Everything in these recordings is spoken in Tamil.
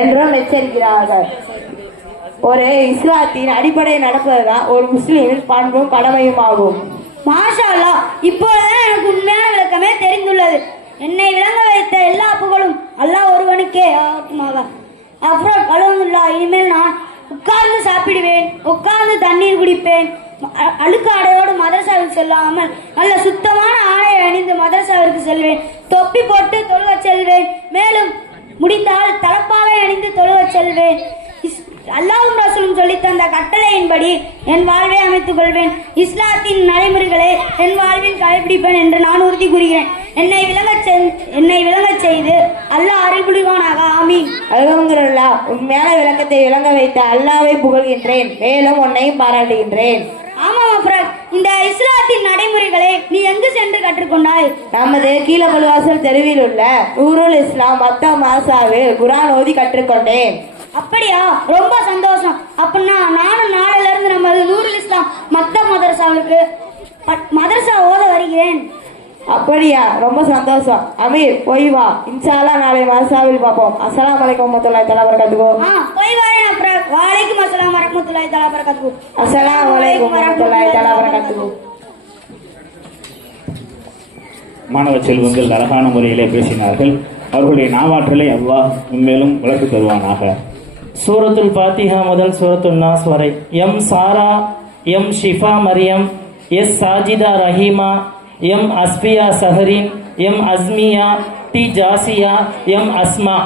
என்றும் எச்சரிக்கிறார்கள். ஒரு இஸ்லாத்தின் அடிப்படை நடப்பதுதான் ஒரு முஸ்லிமின் பண்பும் கடமையும் ஆகும். மாஷா அல்லாஹ், இப்பொழுதுதான் எனக்கு உண்மையான விளக்கமே தெரிந்துள்ளது. என்னை விளங்க வைத்த எல்லா புகழும் அல்லாஹ் ஒருவனுக்கே ஆகுமாக. அப்புறம் கலந்துல்லா, இனிமேல் நான் உட்கார்ந்து சாப்பிடுவேன், உட்கார்ந்து தண்ணீர் குடிப்பேன். அழுக்கு ஆடையோடு மதரசாவில் செல்லாமல் நல்ல சுத்தமான ஆடையை அணிந்து மதரசாவிற்கு செல்வேன். தொப்பி போட்டு தொழுவ செல்வேன். மேலும் முடிந்தால் தலப்பாவை அணிந்து தொழுவ செல்வேன். அல்லாஹ்வும் ரசூலும் சொல்லி தந்த கட்டளையின்படி என் வாழ்வை அமைத்துக் கொள்வேன். இஸ்லாத்தின் நடைமுறைகளை என் வாழ்வில் கடைபிடிப்பேன் என்று நான் உறுதி கூறுகிறேன். என்னை விளங்கச் செய்து அல்லாஹ் அருள் புரிவானாக. ஆமீன். அல்ஹம்துலில்லாஹ். உண்மையான விளக்கத்தை விளங்க வைத்த அல்லாஹ்வை புகழ்கின்றேன். மேலும் உன்னையும் பாராட்டுகின்றேன். ஆமாம் அஃப்ராத், இந்த இஸ்லாத்தின் நடைமுறைகளை நீ எங்கு சென்று கற்றுக்கொண்டாய்? நமது கீழபள்ளிவாசல் தெருவில் உள்ள நூருல் இஸ்லாம் மத்த மாசாவில் குர்ஆன் ஓதி கற்றுக்கொண்டேன். அப்படியா, ரொம்ப சந்தோஷம். அப்படின்னா நானும் நாளையில இருந்து நமது நூருல் இஸ்லாம் மத்த மதரசாவிற்கு மதரசா ஓத வருகிறேன். அப்படியா, ரொம்ப சந்தோஷம். அமீர், போய் வா. இன்ஷா அல்லாஹ் நாளை மதரசாவில் பார்ப்போம். அஸ்ஸலாமு அலைக்கும் வரஹ்மத்துல்லாஹி தஆலா வபரகாத்துஹு. போய் வரேன் அஃப்ராத். வலைக்கும் அஸ்ஸலாம் வரஹ்மத்துல்லாஹி தஆலா வபரகாத்துஹு. அஸ்ஸலாமு அலைக்கும் வரஹ்மத்துல்லாஹி தஆலா வபரகாத்துஹு. மாணவ செல்வங்கள் அழகான முறையிலே பேசினார்கள். அவர்களுடைய நாவாற்றலை அல்லாஹ் உண்மையிலும் வளர்த்து தருவானாக. சூரத்துல் ஃபாத்திஹா முதல் சூரத்துல் நாஸ் வரை. M Sara, M Shifa Mariam, S Sajida Raheema, M Asfiya Saharin, M Asmiya, D Jasiya, M Asma.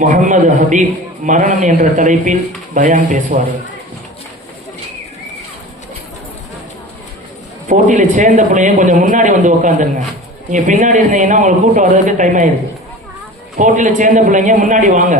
Mohammed Habib மரணம் என்ற தலைப்பில் பயான் பேசுவார்கள். போட்டியில் சேர்ந்த பிள்ளைங்க கொஞ்சம் முன்னாடி வந்து உட்காந்துருங்க. நீங்கள் பின்னாடி இருந்தீங்கன்னா உங்களை கூட்டம் வர்றதுக்கு டைம் ஆயிடுது. போட்டியில் சேர்ந்த பிள்ளைங்க முன்னாடி வாங்க.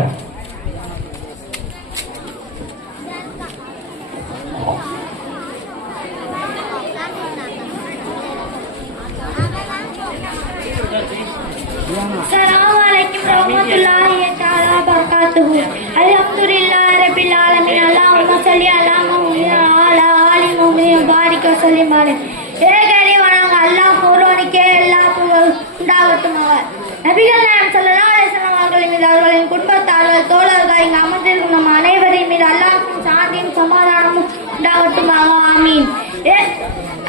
அல்ஹம்துலில்லாஹி ரப்பில் ஆலமீன். அல்லாஹும்ம ஸல்லி அலா முஹம்மதின் வ அலா ஆலி முஹம்மதின். عليك وسلم عليه. ஏகறிவானாக அல்லாஹ் ஒருவனுக்கே எல்லா புகழும் உண்டாகட்டுமாக. நபிகள் நாயகம் ஸல்லல்லாஹு அலைஹி வஸல்லம் அவர்களின் மீது, அவர்களின் குடும்பத்தார்கள், தோழர்கள், இங்கு அமர்ந்திருக்கும் நம் அனைவரின் மீது அல்லாஹ்வின் சாந்தியும் சமாதானமும் உண்டாகட்டுமாக. ஆமீன்.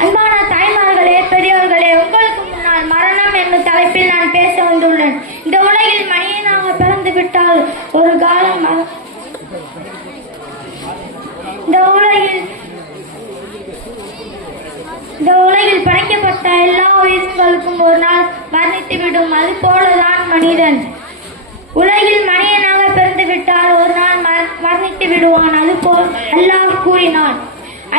அன்பான தாய்மார்களே, பெரியவர்களே, உங்களுக்கு முன்னால் மரணம் என்னும் தலைப்பில் நான் பேச வந்துள்ளேன். இந்த உலகில் மனிதனாக பிறந்து விட்டால் ஒரு காலம் இந்த உலகில் படைக்கப்பட்ட எல்லா உயிர்களுக்கும் ஒரு நாள் மரணித்துவிடும். அது போலதான் மனிதன். உலகில் மனிதனாக பிறந்து விட்டால் ஒரு நாள் மரணித்து விடுவான். அது போல் அல்லாஹ் கூறினான்,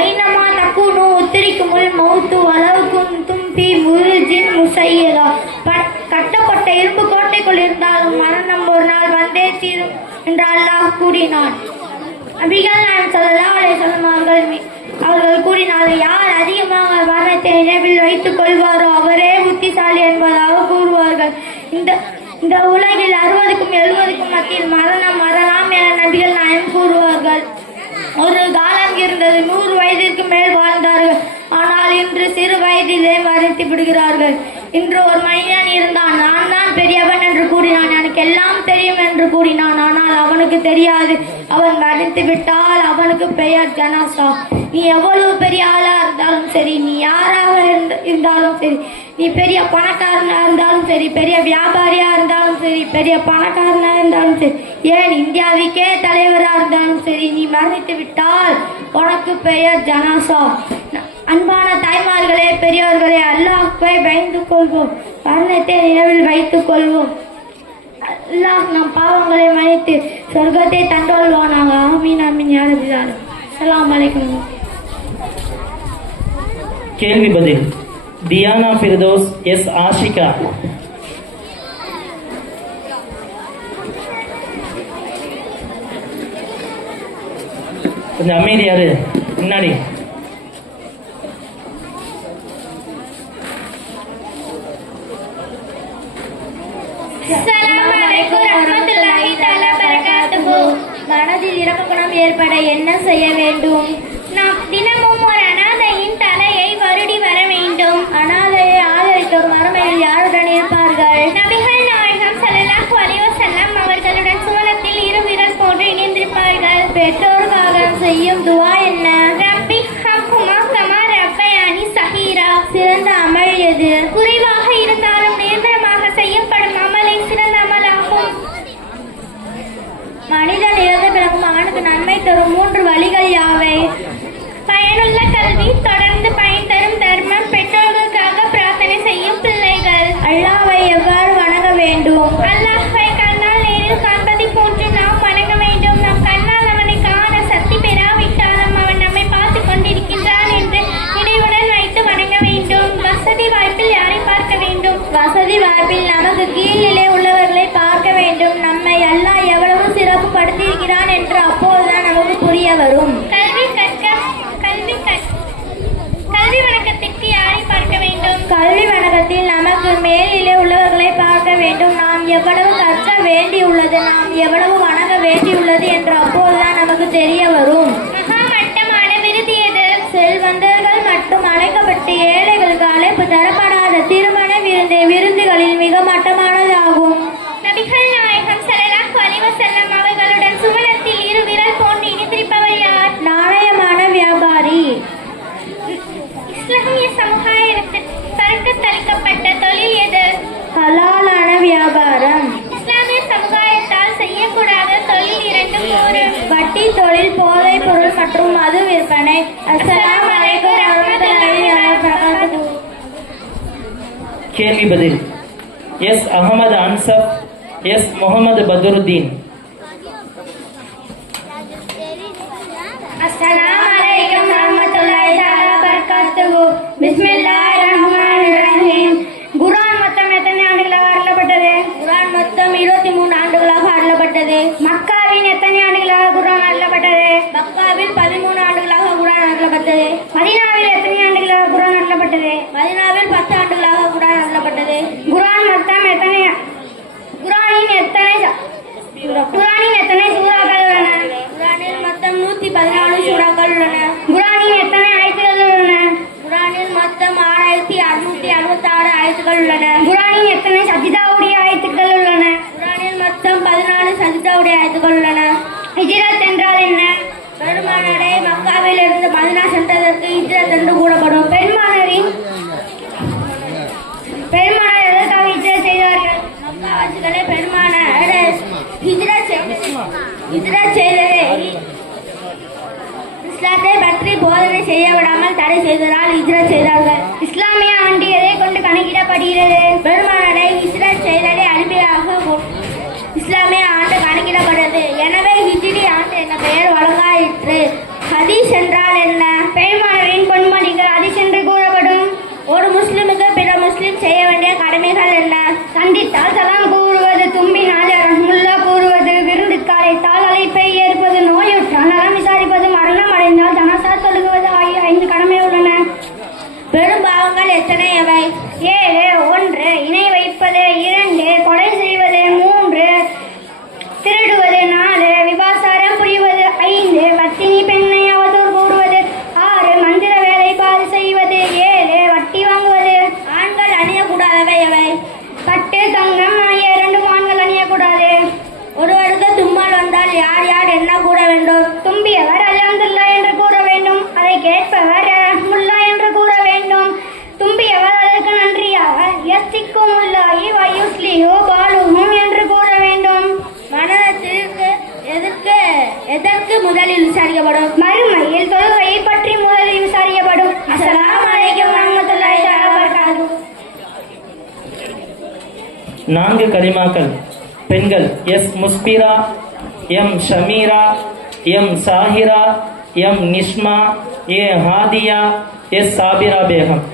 ஐனமா தக்கூனு உத்திரிக்குமுல் மௌத்து அளவுக்கும் தும்பி முருஜின் முசையதா. கட்டப்பட்ட இரும்பு கோட்டைக்குள் இருந்தாலும் மரணம் ஒரு நாள் வந்தே தீரும் என்று அல்லாஹ் கூறினான். நபிகள் நாயகம் ஸல்லல்லாஹு அலைஹி வஸல்லம் அவர்கள் கூறினார்கள், யார் அதிகமாக மரணத்தை நினைவில் வைத்துக் கொள்வாரோ அவரே புத்திசாலி என்பதாக கூறுவார்கள். இந்த உலகில் 60க்கும் 70க்கும் மத்தியில் மரணம் வரலாம் என நபிகள் நாயகம் கூறுவார்கள். ஒரு காலம் இருந்தது, 100 வயதிற்கு மேல் வாழ்ந்தார்கள். ஆனால் இன்று சிறு வயதிலே மறைத்து விடுகிறார்கள். இன்று ஒரு மனிதன் இருந்தான். நான் தான் பெரியவன் என்று கூறினான். எனக்கு எல்லாம் தெரியும் என்று கூறினான். ஆனால் அவனுக்கு தெரியாது, அவன் மறைத்து விட்டால் அவனுக்கு பெயர் ஜனாசா. நீ எவ்வளவு பெரிய ஆளா இருந்தாலும் சரி, நீ யாராக இருந்தாலும் சரி, நீ பெரிய பணக்காரனா இருந்தாலும் சரி, பெரிய வியாபாரியா இருந்தாலும் சரி, பெரிய பணக்காரனா இருந்தாலும் சரி, ஏன் இந்தியாவுக்கே தலைவரா இருந்தாலும் சரி, நீ மரணித்து விட்டால் உனக்கு பெயர் ஜனாசா. அன்பான தாய்மார்களே, பெரியவர்களே, அல்லாஹ்வை பயந்து கொள்வோம். மரணத்தை நினைவில் வைத்துக் கொள்வோம். அல்லாஹ் நம் பாவங்களை மன்னித்து சொர்க்கத்தை தந்தோல்வானாக. ஆமீன் ஆமீன் யா ரப்பல் ஆலமீன். அஸ்ஸலாமு அலைக்கும். கேள்வி பதில். தியானா ஃபிர்தௌஸ், எஸ் ஆஷிகா. கொஞ்சம் அமைதியாரு முன்னாடி. மனதில் இரக்க குணம் ஏற்பட என்ன செய்ய வேண்டும்? நாம் தினமும் ஒரு அனாதையின் தலையை வருடி வர வேண்டும். அனாதையை ஆதரித்தோர் மறுமையில் யாருடன் இருப்பார்கள்? நபிகள் நாயகம் ஸல்லல்லாஹு அலைஹி வஸல்லம் அவர்களுடன் சுவனத்தில் இருவிரல் போன்று இணைந்திருப்பார்கள். பெற்றோருக்காக செய்யும் துவா என்ன? ரப்பி ஹம்ஹுமா கமா ரப்பயானி ஸகீரா. சிறந்த அமல் எது? குறைவாக இருந்தாலும் நிரந்தரமாக செய்யப்படும் அமலை சிறந்த அமலாகும். மனிதன் இறந்த பிறகும் அவனுக்கு நன்மை தரும் 3 வழிகள் யாவை? பயனுள்ள கல்வி, தொடர்ந்து பயன் தரும் தர்மம், பெற்றோர்களுக்காக பிரார்த்தனை செய்யும் பிள்ளைகள். அல்லாஹ்வை எவ்வாறு வணங்க வேண்டும்? அல்லாஹ்வை கண்ணால் நேரில் காண்பதை போன்று நாம் வணங்க வேண்டும். நம் கண்ணால் அவனை காண சக்தி பெறாவிட்டாலும் அவன் நம்மை பார்த்துக் கொண்டிருக்கின்றான் என்று நினைவுடன் வைத்து வணங்க வேண்டும். வசதி வாய்ப்பில் யாரை பார்க்க வேண்டும்? வசதி வாய்ப்பில் நமக்கு கீழ்நிலை உள்ளவர்களை பார்க்க வேண்டும். நம்மை அல்லாஹ் எவ்வளவு சிறப்பு படுத்தியிருக்கிறான் என்று அப்போதுதான் நமக்கு புரிய வரும். கல்வி வணக்கத்திற்கு யாரை பார்க்க வேண்டும்? கல்வி வணக்கத்தில் நமக்கு மேலிலே உள்ளவர்களை பார்க்க வேண்டும். நாம் எவ்வளவு கற்க வேண்டியுள்ளது, நாம் எவ்வளவு வணங்க வேண்டியுள்ளது என்று அப்போதுதான் நமக்கு தெரிய வரும். மட்டமான விருது எது? செல்வந்தர்கள் மட்டும் அழைக்கப்பட்டு ஏழைகளுக்கு அழைப்பு தரப்படாத திருமண விருந்துகளில் மிக மட்டமானதாகும். நபிகள் நாயகம் ஸல்லல்லாஹு அலைஹி வஸல்லம் அவர்களுடன் சுவனத்தில் இருவிரல் போன்று இணைந்திருப்பவர் யார்? நாணயமான வியாபாரி. இஸ்லாமிய சமுதாயத்தில் தடுக்கப்பட்ட தொழில் எது? ஹலாலான வியாபாரம். இஸ்லாமிய சமுதாயத்தால் செய்யக்கூடாத தொழில் 2 கூறு. வட்டி தொழில், போதைப் பொருள் மற்றும் மது விற்பனை. அஸ்ஸலாமு அலைக்கும் வரஹ்மத்துல்லாஹி வபரகாத்துஹு. கேள்வி பதில். S Ahmed Ansab, S Mohammed Badruddin. அஸ்ஸலாமு அலைக்கும் வரஹ்மத்துல்லாஹி வபரகாத்துஹு. பிஸ்மில்லாஹிர் ரஹ்மானிர் ரஹீம். குர்ஆன் மொத்தம் எத்தனை ஆண்டுகளாக அருளப்பட்டது? குர்ஆன் மொத்தம் 23 ஆண்டுகளாக அருளப்பட்டது. மக்காவில் எத்தனை ஆண்டுகளாக குர்ஆன் அருளப்பட்டது? மக்காவில் 13 ஆண்டுகளாக குர்ஆன் அருளப்பட்டது. மதீனாவில் எத்தனை ஆண்டுகளாக குர்ஆன் அருளப்பட்டது? மதீனாவில் 10 ஆண்டுகளாக குர்ஆன் அருளப்பட்டது. குர்ஆன் மொத்தம் எத்தனை குர்ஆனின் எத்தனை சூறாக்கள் உள்ளன? குர்ஆனில் மொத்தம் 114 சூறாக்கள் உள்ளன. குர்ஆனின் எத்தனை ஆயத்துகள் உள்ளன? ஆயத்துக்கள் உள்ளன. குர்ஆனில் எத்தனை சஜிதாவுடைய ஆயத்துக்கள் உள்ளன? குர்ஆனில் மொத்தம் 14 சஜிதாவுடைய ஆயத்துக்கள் உள்ளன. ஹிஜ்ரத் என்றால் என்ன? பெருமானாரை மக்காவில் இருந்து மதீனா சென்றதற்கு ஹிஜ்ரத் என்று கூறப்படும். பெருமானார் எதற்காக ஹிஜ்ரத் செய்தார்கள்? மக்காவாசிகளே பெருமானார் ஹிஜ்ரத் செய்தது இஸ்லாத்தை பற்றி போதனை செய்ய விடாமல் தடை செய்ததால் ஹிஜ்ரத் செய்தார்கள். இஸ்லாமிய ஆண்டு எதை கொண்டு கணக்கிடப்படுகிறது? பெருமானாரை ஹிஜ்ரத் செய்ததை அடிப்படையாக இஸ்லாமிய ஆண்டு கணக்கிடப்படுகிறது. எனவே ஹிஜ்ரி ஆண்டு என்ற பெயர் வழங்காயிற்று. ஹதீஸ் என்றால் என்ன? பெருமானாரின் பொன்மொழிகள் ஹதீஸ் என்று கூறப்படும். ஒரு முஸ்லிமுக்கு பிற முஸ்லிம் செய்ய வேண்டிய கடமைகள் என்ன? சந்தித்தால் சலாம் கூறுவது, தும்பினால் ரஹ்முல்லா கூறுவது, விருந்துக்கால் அழைத்தால் அழைப்பை ஏற்பது, நோயுற்றால் நலம் விசாரிப்பது, மரணம் அடைந்தால் ஜனாசா தொழுகுவது ஆகிய 5 கடமை உள்ளன. பெரும் பாவங்கள் எத்தனை எவை? 7. 1 இணை வைப்பது, 2 கொலை செய்வது, 3 திருடுவது, 4 விபச்சாரம் புரிவது, 5 பத்தினி பெண்ணை அவதூறு கூறுவது, 6 மந்திர வேலைப்பாடு செய்வது, 7 வட்டி வாங்குவது. ஆண்கள் அணியக்கூடாதவை எவை? பட்டு, தங்கம் ஆகிய 2 ஆண்கள் அணியக்கூடாது. ஒருவருக்கு தும்மல் வந்தால் யார் யார் என்ன கூற வேண்டும்? தும்பியவர் அல்ஹம்துலில்லாஹ் என்று கூற வேண்டும். அதை கேட்பவர் ரஹ்முல்லா என்று கூற வேண்டும். தும்பியவர் அதற்கு நன்றியாக யஸ்திக்குமுல்லாஹி வ யுஸ்லிஹு பாலுஹும் என்று கூற வேண்டும். மரணத்திற்கு எதற்கு முதலில் விசாரிக்கப்படும்? மறுமையில் தொழுகையை பற்றி முதலில் விசாரிக்கப்படும். அஸ்ஸலாமு அலைக்கும் வரஹ்மத்துல்லாஹி வ பரகாத்துஹு. 4 கலிமாக்கள். பெண்கள் S Musfira, M Shameera, M Sahira, M Nishma, A Hadiya, S Sabira Begum.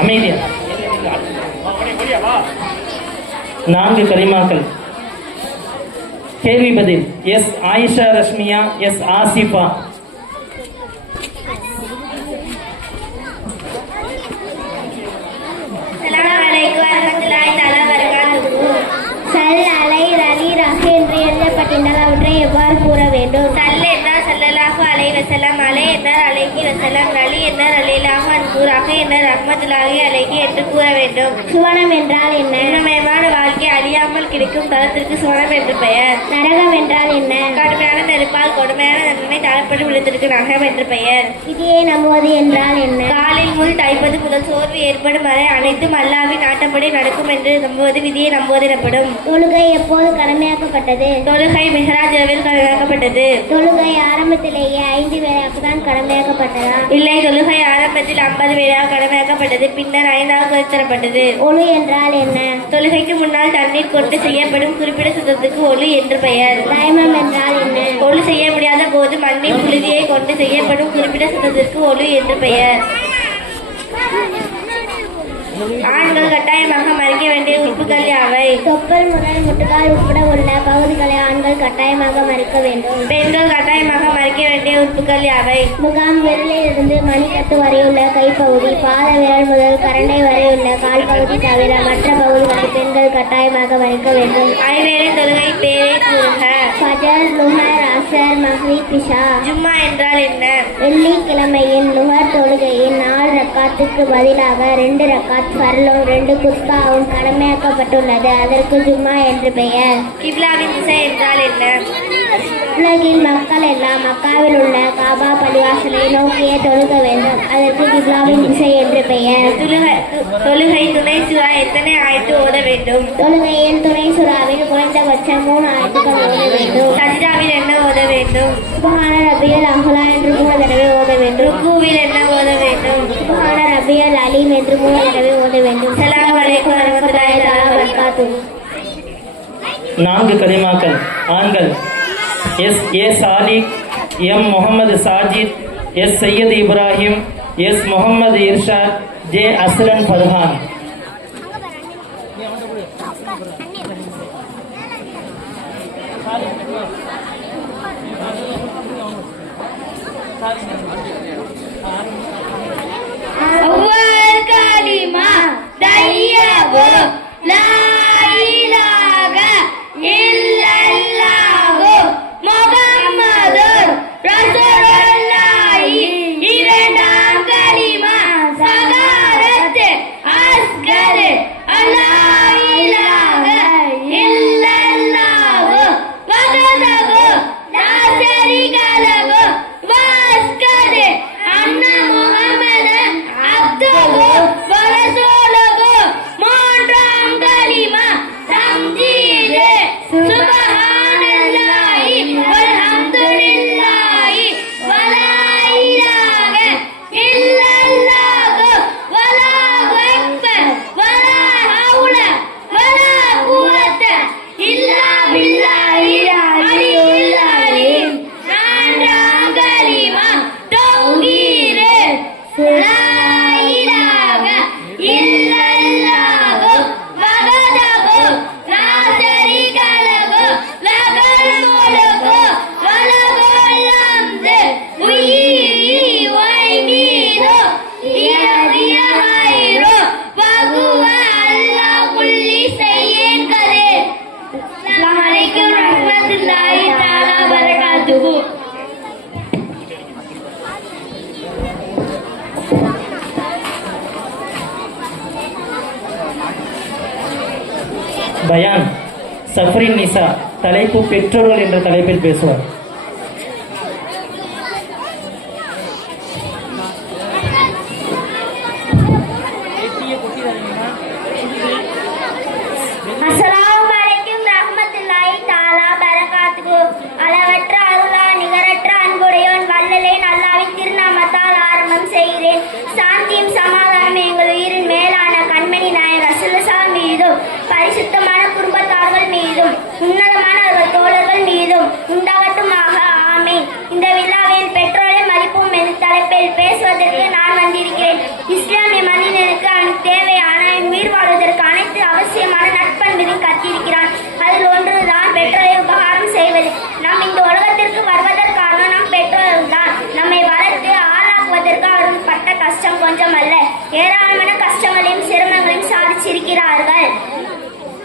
அமைதியா. 4 கலிமாக்கள். கேள்வி பதில் எஸ் ஆயிஷா ரஷ்மியா, எஸ் ஆசிஃபா. சல் அலை ரலி ரஹ் என்று எழுதப்பட்டிருந்தால் அவற்றை எவ்வாறு கூற வேண்டும்? சல் என்றால் ஸல்லல்லாஹு அலைஹி வஸல்லம், அலை என்றால் அலைஹி வஸல்லம், ரலி என்றால் ரலியல்லாஹு அன்ஹு, ரஹ் என்றால் ரஹ்மத்துல்லாஹி அலைஹி என்று கூற வேண்டும். சுவனம் என்றால் என்ன? இன்பமயமான வாழ்க்கை அழியாமல் கிடைக்கும் தலத்திற்கு சுவனம் என்று பெயர். நரகம் என்றால் என்ன? கடுமையான நெருப்பால் கொடுமையான தண்டனை தரப்பட்டு விழுந்திருக்கு நரகம் என்று பெயர். விதியை நம்புவது என்றால் என்ன? காலில் முள் தைப்பது முதல் சோர்வு ஏற்படும் வரை அனைத்தும் அல்லாஹ்வின் நாட்டப்படி நடக்கும் என்று நம்புவது விதியை நம்புவது எனப்படும். தொழுகை எப்போது கடமையாக்கப்பட்டது? தொழுகை மிஹ்ராஜ் இரவில் கடமையாக்கப்பட்டது. தொழுகை ஆரம்பத்திலேயே 5 5 வேளைக்கு தான் கடமையாக்கப்பட்டதா? இல்லை, தொழுகை ஆரம்பத்தில் 50 வேளையாக கடமையாக்கப்பட்டது, பின்னர் 5ஆக குறைத்தரப்பட்டது. ஒழு என்றால் என்ன? தொழுகைக்கு முன்னால் தண்ணீர் கொண்டு செய்யப்படும் குறிப்பிட்ட சுத்தத்துக்கு ஒழு என்று பெயர். தயமம் என்றால் என்ன? ஒழு செய்ய முடியாத போது மண்ணின் புழுதியை கொண்டு செய்யப்படும் குறிப்பிட்ட சுத்தத்திற்கு ஒழு என்று பெயர். ஆண்கள் கட்டாயமாக மறைக்க வேண்டிய உறுப்புகள் யாவை? தொப்பல் முதல் முட்டுக்கால் உட்பட உள்ள பகுதிகளை ஆண்கள் கட்டாயமாக மறைக்க வேண்டும். பெண்கள் கட்டாயமாக மறைக்க வேண்டிய உறுப்புகள் யாவை? முகாம் விரலில் இருந்து மணிக்கட்டு வரையுள்ள கைப்பகுதி, பாத விரல் முதல் கரண்டை வரையுள்ள கால் பகுதி தவிர மற்ற பகுதிகளை பெண்கள் கட்டாயமாக மறைக்க வேண்டும். ஐவேளை தொழுகை பேரை கூறுக. ஃபஜர், லுஹர், அசர், மக்ரிப், இஷா. ஜும்மா என்றால் என்ன? வெள்ளிக்கிழமையின் லுஹர் தொழுகையின் 4 ரக்காத்துக்கு பதிலாக 2 ரக்காத் ஃபர்லும் 2 குத்பாவும் கடமையாக்கப்பட்டுள்ளது. அதற்கு ஜும்மா என்று பெயர். கிப்லாவின் திசை என்றால் என்ன? உலகில் மக்கள் எல்லாம் மக்காவில் உள்ள காபா பள்ளிவாசலை நோக்கியே தொழுக வேண்டும். அதற்கு கிப்லாவின் திசை என்று பெயர். தொழுகை துணை சுறா எத்தனை ஆயத்து ஓத வேண்டும்? தொழுகையின் துணை சுறாவில் குறைந்தபட்சம் 3 ஆயத்துக்கள் ஓத வேண்டும். சஜிதாவில் என்ன ஓத வேண்டும்? சுப்ஹான ரப்பியல் அஹ்லா என்று 3 தடவை ஓத வேண்டும். ருக்கூவில் என்ன ஓத வேண்டும்? சுப்ஹான ரப்பியல் அலீம் என்று 3 தடவை ஓத வேண்டும். அஸ்ஸலாமு அலைக்கும் வரஹ்மத்துல்லாஹி தஆலா வபரகாத்துஹு. 4 கலிமாக்கள். ஆண்கள் S A Salik, M Mohammed Sajid, S Syed Ibrahim, S Mohammed Irshad, J Aslan Farhan. أول كلمة طيبة لا إله إلا الله محمد رسول الله. இரண்டாம் கலிமா சகாரத் அஸ்கர் அல்லா இலாஹ இல்லல்லாஹ் வஹதஹு லா ஷரீக லஹு வஅஸ்கர் அன்ன முஹம்மதன் அப்துஹு வ ரசூலுஹு. மூன்றாம் கலிமா தம்ஜீத் சுப்ஹானல்லாஹி வல்ஹம்துலில்லாஹி வலா இலாஹ இல்லல்லாஹ் வல்லாஹு அக்பர் வலா ஹவுல வலா குவத்த இல்லா பில்லாஹில் அலியுல் அலீம். நான்காம் கலிமா தௌஹீத் லா இலாஹ இல்லல்லாஹ் வஹதஹு லா ஷரீக லஹு லஹுல் முல்கு வ லஹுல் ஹம்து உய்யி வ யுமீது பியதிஹி கைரு வ ஹுவ அலா குல்லி ஷைஇன் கதீர். அஸ்ஸலாமு அலைக்கும் வரஹ்மத்துல்லாஹி தஆலா வபரகாத்துஹு. பயான் சஃப்ரின் நிசா, தலைப்பு பெற்றோர்கள் என்ற தலைப்பில் பேசுவார். அஸ்ஸலாமு அலைக்கும் ரஹ்மத்துல்லாஹி தஆலா பரகாத்துஹு. அளவற்ற அருளா நிகரற்ற அன்புடையோன் வல்லலேன் அல்லாஹ்வின் திருநாமத்தால் ஆரம்பம் செய்கிறேன். சாந்தியும் சமாதானம் எங்கள் உயிரின் மேலான கண்மணி நாயகர் ரசூலுல்லாஹ் மீதும் பரிசுத்தமான குடும்பத்தார்கள் மீதும் உன்னதமான தோழர்கள் மீதும் உண்டாகட்டுமாக. ஆமீன். இந்த விழாவில் பெற்றோரை மதிப்போம் என்ற தலைப்பில் பேசுவதற்கு நான் வந்திருக்கிறேன். இஸ்லாமிய மனிதனுக்கு அவனுக்கு தேவையான உயிர் வாழ்வதற்கு அனைத்து அவசியமான நட்பண்பையும் கத்திருக்கிறான். அதில் ஒன்றுதான் பெற்றோரை உபகாரம் செய்வது. நாம் இந்த உலகத்திற்கு வருவதற்காக நம் பெற்றோர்கள் தான் நம்மை வளர்த்து ஆளாக்குவதற்கு அவர்கள் பட்ட கஷ்டம் கொஞ்சம் அல்ல. ஏராளமான கஷ்டங்களையும் சிரமங்களையும் சாதிச்சிருக்கிறார்கள்.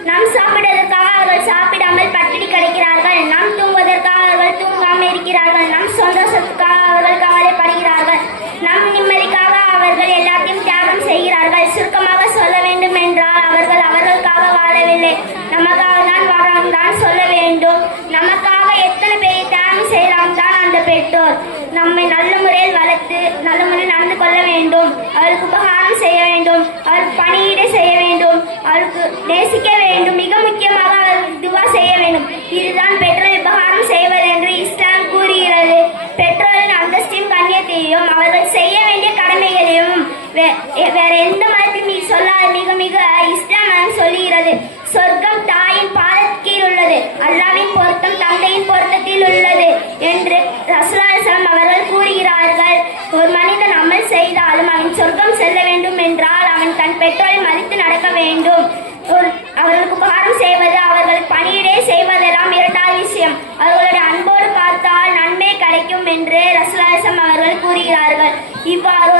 நாம் சாப்பிடுவதற்காக அவர்கள் சாப்பிடாமல் பட்டினி கிடைக்கிறார்கள். நாம் தூங்குவதற்காக அவர்கள் தூங்காமல் இருக்கிறார்கள். நம் சந்தோஷத்துக்காக அவர்கள் கவலைப்படுகிறார்கள். நம் நிம்மதிக்காக அவர்கள் எல்லாத்தையும் தியாகம் செய்கிறார்கள். சுருக்கமாக சொல்ல வேண்டும் என்றால் அவர்கள் அவர்களுக்காக வாழவில்லை, நமக்காக தான் வாழாம் தான் சொல்ல வேண்டும். நமக்காக எத்தனை பேரை தியாகம் செய்யலாம் தான் அந்த பெற்றோர். நம்மை நல்ல முறையில் வளர்த்து நல்ல முறையில் நடந்து கொள்ள வேண்டும். அவருக்கு உபகாரம் செய்ய வேண்டும். அவருக்கு பணியீடு செய்ய வேண்டும். அவருக்கு நேசிக்க வேண்டும். மிக முக்கியமாக அவருக்கு துவா செய்ய வேண்டும். இதுதான் பெற்றோர் உபகாரம் செய்வது என்று இஸ்லாம் கூறுகிறது. பெற்றோரின் அந்தஸ்து கடமையையும் அவர்கள் செய்ய வேண்டிய கடமைகளையும் வேற எந்த மதத்தின் மீது சொல்லாத மிக மிக இஸ்லாம் மதம் சொல்லுகிறது. சொர்க்கம் தாயின் பாதத்தில் உள்ளது, அல்லாவின் பொருத்தம் தந்தையின் பொருத்தத்தில் உள்ளது என்று ரசூலுல்லாஹி அவர்கள் கூறுகிறார்கள். ஒரு மனிதன் அமல் செய்தாலும் அவன் சொர்க்கம் செல்ல வேண்டும் என்றால் அவன் தன் பெற்றோரை மதித்து நடக்க வேண்டும். அவர்களுக்கு உபகாரம் செய்வது, அவர்களுக்கு பணியிடை செய்வதெல்லாம் இரண்டாவது விஷயம். அவர்களுடைய அன்போடு பார்த்தால் நன்மை கிடைக்கும் என்று ரசூலுல்லாஹி அவர்கள் கூறுகிறார்கள். இவ்வாறு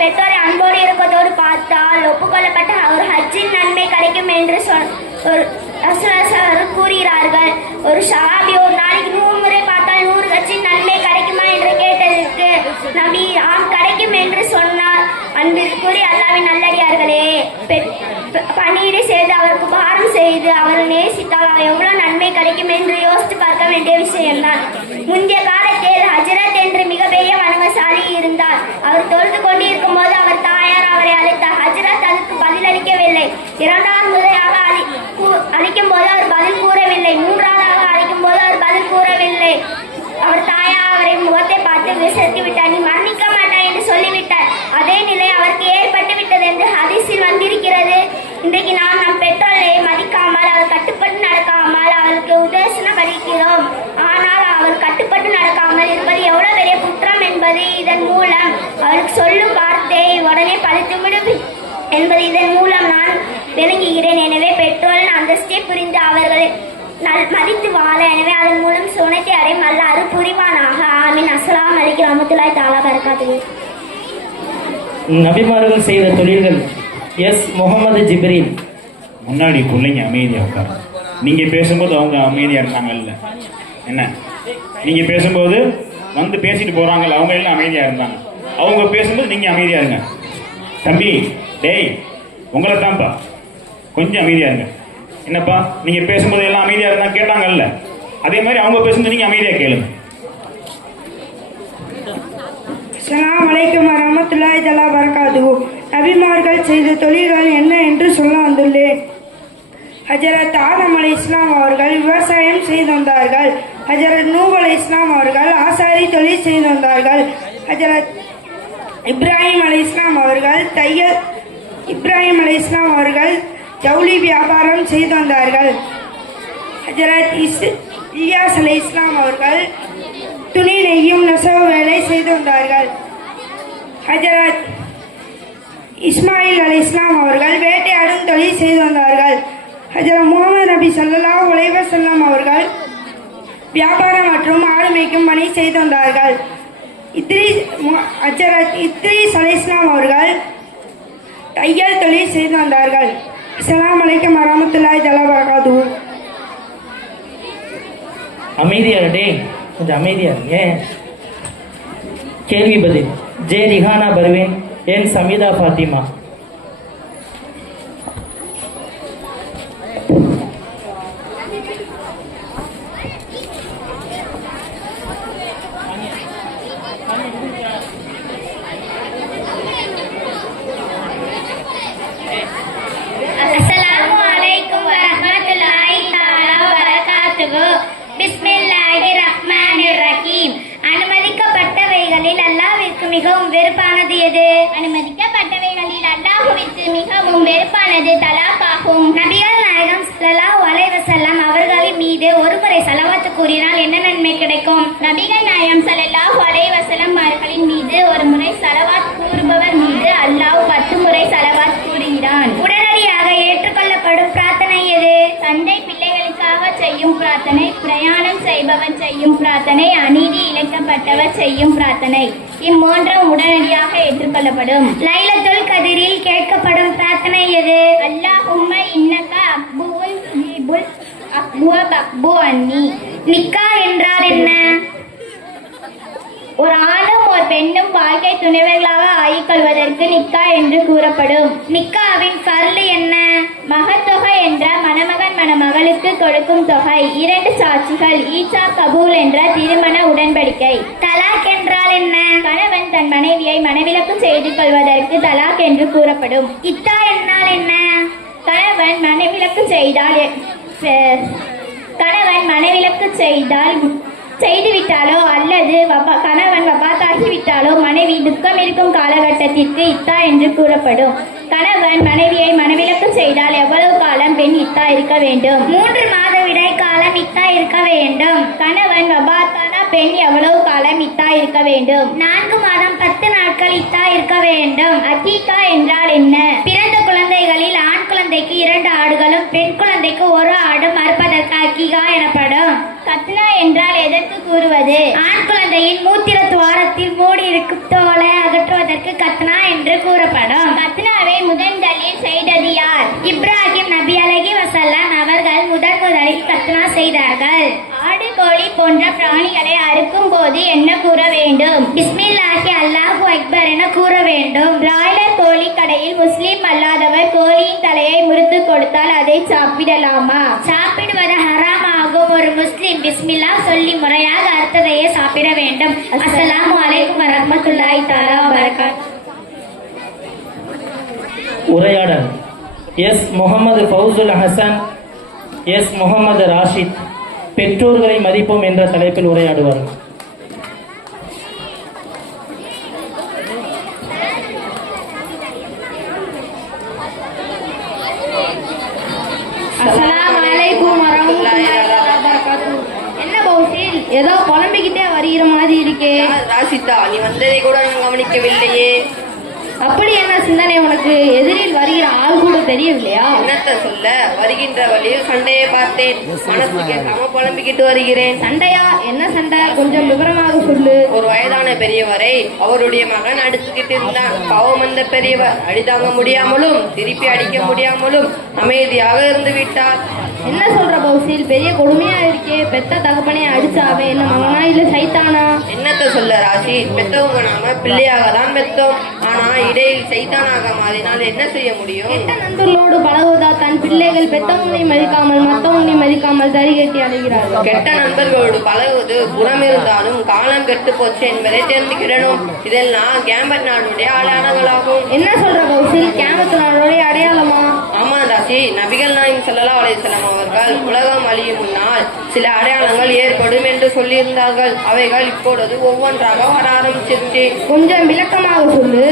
பெற்றோரை அன்போடு இருப்பதோடு பார்த்தால் ஒப்புக்கொள்ளப்பட்ட ஒரு ஹஜ்ஜின் நன்மை கிடைக்கும் என்று ரசூலுல்லாஹி அவர்கள் கூறுகிறார்கள். ஒரு ஷஹாபி ஒரு நாளைக்கு 100 முறை பார்த்தால் 100 ஹஜ்ஜின் நன்மை கிடைக்குமா என்று கேட்டதற்கு நபி ஆம் கிடைக்கும் என்று சொன்னார். அன்பிற்குரிய அல்லாஹ்வின் நல்லடியார்களே, பணியிடை செய்து அவருக்கு உபகாரம் செய்து அவரை நேசித்தால் எவ்வளவு நன்மை கிடைக்கும் என்று யோசித்து பார்க்க வேண்டிய விஷயம்தான். முந்தைய காலத்தில் ஹஜரத் என்று மிகப்பெரிய வணங்கசாலி இருந்தார். அவர் தொழுது கொண்டிருக்கும் போது அவர் தாயார் அவரை அழைத்தார். ஹஜரத் அதுக்கு பதிலளிக்கவில்லை. இரண்டாவது முறையாக அழைக்கும் போது அவர் பதில் கூறவில்லை. மூன்றாவதாக அழைக்கும் போது அவர் பதில் கூறவில்லை. அவர் தாயார் அவரை முகத்தை பார்த்து விசரித்து விட்டார். நீ மன்னிக்க மாட்டாய் என்று சொல்லிவிட்டார். அதே நிலை அவருக்கு ஏற்பட்டு விட்டது என்று ஹதீஸில் வந்திருக்கிறது. இன்றைக்கு நாம் நம் பெற்றோரை மதிக்காமல் அவர் கட்டுப்பட்டு நடக்காமல் அவருக்கு உபதேசனம் படிக்கிறோம். ஆனால் அவர் கட்டுப்பட்டு நடக்காமல் இருப்பது எவ்வளவு பெரிய குற்றம் என்பது இதன் மூலம் அவருக்கு சொல்லும் வார்த்தை உடனே பழித்துவிடும் என்பது இதன் மூலம் நான் விளங்குகிறேன். எனவே பெற்றோரின் அந்தஸ்தை புரிந்து அவர்களை மதித்து வாழ, எனவே அதன் மூலம் சுனத்தை அடையும் அல்ல அருள் புரிவானாக. ஆமீன். அஸ்ஸலாமு அலைக்கும் வரஹ்மத்துல்லாஹி தஆலா பரகாத்துஹு. நபிமார்கள் செய்த தொழில்கள். எஸ் முகமது ஜிப்ரீல். முன்னாடி பிள்ளைங்க அமைதியாக உட்காரு. நீங்கள் பேசும்போது அவங்க அமைதியாக இருந்தாங்கல்ல, என்ன நீங்கள் பேசும்போது வந்து பேசிட்டு போகிறாங்கல்ல, அவங்க எல்லாம் அமைதியாக இருந்தாங்க. அவங்க பேசும்போது நீங்கள் அமைதியாக இருங்க. தம்பி, டேய் உங்களை தான்ப்பா, கொஞ்சம் அமைதியாக இருங்க. என்னப்பா நீங்கள் பேசும்போது எல்லாம் அமைதியாக இருந்தால் கேட்டாங்கல்ல, அதே மாதிரி அவங்க பேசும்போது நீங்கள் அமைதியாக கேளுங்க. அஸ்ஸலாமு அலைக்கும் வரஹ்மத்துல்லாஹி தஆலா பரகாத்துஹு. நபிமார்கள் செய்த தொழில்கள் என்ன என்று சொல்ல வந்துள்ளேன். ஹஜரத் ஆதம் அலைஹிஸ்ஸலாம் அவர்கள் விவசாயம் செய்து வந்தார்கள். ஹஜரத் நூஹ் அலைஹிஸ்ஸலாம் அவர்கள் ஆசாரி தொழில் செய்து வந்தார்கள். ஹஜரத் இப்ராஹிம் அலைஹிஸ்ஸலாம் அவர்கள் ஜவுளி வியாபாரம் செய்து வந்தார்கள். ஹஜரத் இலியாஸ் அலைஹிஸ்ஸலாம் அவர்கள் துணி நெய்யும் நெசவு வேலை செய்து வந்தார்கள். ஹஜரத் இஸ்மாயில் அலைஹிஸ்ஸலாம் அவர்கள் வேட்டையாடும் தொழில் செய்து வந்தார்கள். ஹஜரத் முகமது நபி ஸல்லல்லாஹு அலைஹி வஸல்லம் அவர்கள் வியாபாரம் மற்றும் ஆடு மேய்க்கும் பணி செய்து வந்தார்கள். ஹஜரத் இத்ரீஸ் அலைஹிஸ்ஸலாம் அவர்கள் தையல் தொழில் செய்து வந்தார்கள். அஸ்ஸலாமு அலைக்கும் வரஹ்மத்துல்லாஹி தஆலா பரகாத்துஹு. அமைதியா டே, கொஞ்சம் அமைதியா. ஏன்? கேள்வி பதில். ஜே ரிஹானா பர்வீன், என் சமீதா ஃபாத்திமா. அஸ்ஸலாமு அலைக்கும் வரஹ்மத்துல்லாஹி தஆலா வபரகாத்துஹு. பிஸ்மில்லாஹிர் ரஹ்மானிர் ரஹீம். அனுமதிக்கப்பட்டவைகளில் அல்லாஹ்விற்கு மிகவும் வெறுப்பானது எது? அனுமதிக்கப்பட்டவைகளில் அல்லாஹ்விற்கு மிகவும் வெறுப்பானது தலாக் ஆகும். நபிகள் நாயகம் ஸல்லல்லாஹு அலைஹி வஸல்லம் அவர்களின் மீது ஒருமுறை ஸலவாத் கூறினால் என்ன நன்மை கிடைக்கும்? நபிகள் நாயகம் ஸல்லல்லாஹு அலைஹி வஸல்லம் அவர்களின் மீது ஒரு முறை ஸலவாத் கூறுபவர் மீது அல்லாஹ் 10 முறை ஸலவாத் கூறுகிறான். உடனடியாக ஏற்றுக்கொள்ளப்படும் பிரார்த்தனை எது? தந்தை பிள்ளைகளுக்காக செய்யும் பிரார்த்தனை, பிரயாணம் செய்பவன் செய்யும் பிரார்த்தனை, அநீதி இழைக்கப்பட்டவர் செய்யும் பிரார்த்தனை, இம்மூன்றும் உடனடியாக ஏற்றுக்கொள்ளப்படும். லைலத்துல் கதிரில் கேட்கப்படும் பிரார்த்தனை எது? அல்லாஹும்ம இன்னக அஃபுவுன் துஹிப்புல் அஃப்வ ஃபஃபு அன்னி. நிக்கா என்றால் என்ன? ஒரு ஆணும் ஒரு பெண்ணும் வாழ்க்கை துணைவர்களாக ஆகிக்கொள்வதற்கு நிக்கா என்று கூறப்படும். நிக்காவின் ஃபர்லு என்ன? மகத்தொகை என்ற மணமகன் மணமகளுக்கு கொடுக்கும் தொகை, 2 சாட்சிகள், ஈச்சா கபூல் என்ற திருமண உடன்படிக்கை. தலாக் என்றால் என்ன? கணவன் தன் மனைவியை மனவிலக்கு செய்து கொள்வதற்கு தலாக் என்று கூறப்படும். இத்தா என்றால் என்ன? கணவன் மனவிலக்கு செய்தால் செய்துவிட்டாலோ அல்லது கணவன் வபாத்தாகிவிட்டாலோ மனைவி துக்கம் இருக்கும் காலகட்டத்திற்கு இத்தா என்று கூறப்படும். கணவன் மனைவியை மனவிலக்கு செய்தால் எவ்வளவு காலம் பெண் இத்தா இருக்க வேண்டும்? 3 மாதவிடாய் காலம் இத்தா இருக்க வேண்டும். கணவன் வபாத்தான பெண் எவ்வளவு காலம் இத்தா இருக்க வேண்டும்? 4 மாதம் 10 நாட்கள் இத்தா இருக்க வேண்டும். அகீகா என்றால் என்ன? பிறந்த குழந்தைகளில் ஆண் குழந்தைக்கு 2 ஆடுகளும் பெண் குழந்தைக்கு 1 ஆடும் அறுப்பதற்கு அகீகா எனப்படும். கத்னா என்றால் எதற்கு கூறுவது? ஆண் குழந்தையின் மூத்திர துவாரத்தில் மூடி இருக்கும் தோலை அகற்றுவதற்கு கத்னா என்று கூறப்படும். கத்னாவை முதலில் செய்தது யார்? இப்ராஹிம் நபி அலைஹி வஸல்லம் அவர்கள் முதலில் கத்னா செய்தார்கள். ஆடு கோழி போன்ற பிராணிகளை அறுக்கும் போது என்ன கூற வேண்டும்? பிஸ்மில்லாஹி அல்லாஹு அக்பர் என கூற வேண்டும். பிராய்லர் கோழி கடையில் முஸ்லிம் அல்லாதவர் கோழியின் தலையை முறித்து கொடுத்தால் அதை சாப்பிடலாமா? சாப்பிடுவது ஹராம் ஆகும். ஒரு முஸ்லிம் பிஸ்மில்லா சொல்லி முறையாக அறுத்ததையே சாப்பிட வேண்டும். அஸ்ஸலாமு அலைக்கும் வரஹ்மத்துல்லாஹி தஆலா வபரகாத்துஹு. உரையாடல். எஸ் முகமது ஃபவுசுல் ஹசன், எஸ் முகமது ராஷித் பெற்றோர்களை மதிப்போம் என்ற தலைப்பில் உரையாடுவார். அஸ்ஸலாமு அலைக்கும் வரஹ்மத்துல்லாஹி வபரகாத்துஹு. என்ன பௌசில், ஏதோ புலம்பிக்கிட்டே வருகிற மாதிரி இருக்கே. ராசிதா, நீ வந்ததை கூட நான் கவனிக்கவில்லையே. அப்படி என்ன சிந்தனை உனக்கு? எதிரில் வருகிற ஆள் கூட தெரியவில்லையா? என்னத்த சொல்ல, வருகின்ற வழியில் சண்டையை பார்த்தேன். மனசு கேட்காம புலம்பிக்கிட்டு வருகிறேன். சண்டையா? என்ன சண்டை? கொஞ்சம் விவரமாக சொல்லு. ஒரு வயதான பெரியவரை அவருடைய மகன் அடிச்சுக்கிட்டு இருந்தான். பாவம் அந்த பெரியவர் அடிதாங்க முடியாமலும் திருப்பி அடிக்க முடியாமலும் அமைதியாக இருந்து விட்டார். என்ன சொல்ற பௌசில், பெரிய கொடுமையா இருக்கே. பெத்த தகப்பனே அடிச்சாவே என்ன மகனா இல்ல சைத்தானா? என்னத்த சொல்ல ராசி, பெத்தவங்க நாம பிள்ளையாக தான் பெத்தோம். ஆனா இடையில் சைத்தானாக மாறினால் என்ன செய்ய முடியும்? கெட்ட நண்பர்களோடு பழகுவதா தன் பிள்ளைகள் பெத்தவங்களை மதிக்காமல் மத்தவங்களை மதிக்காமல் தறி கட்டி அடைகிறார்கள். கெட்ட நண்பர்களோடு பழகுவது குணம் இருந்தாலும் காலம் கெட்டு போச்சு என்பதை தெரிந்துக்கிடணும். இதெல்லாம் கேம்பட் நாடுடைய அடையாளங்களாகும். என்ன சொல்ற பௌசில், கேமத்து நாடுடைய அடையாளமா? ஆமா ராசி, நபிகள் நாயகம் ஸல்லல்லாஹு அலைஹி வஸல்லம் அவர்கள் உலகம் அழியும் முன்னால் சில அடையாளங்கள் ஏற்படும் என்று சொல்லியிருந்தார்கள். அவைகள் இப்பொழுது ஒவ்வொன்றாக வர ஆரம்பிச்சிருச்சு. கொஞ்சம் விளக்கமாக சொல்லு.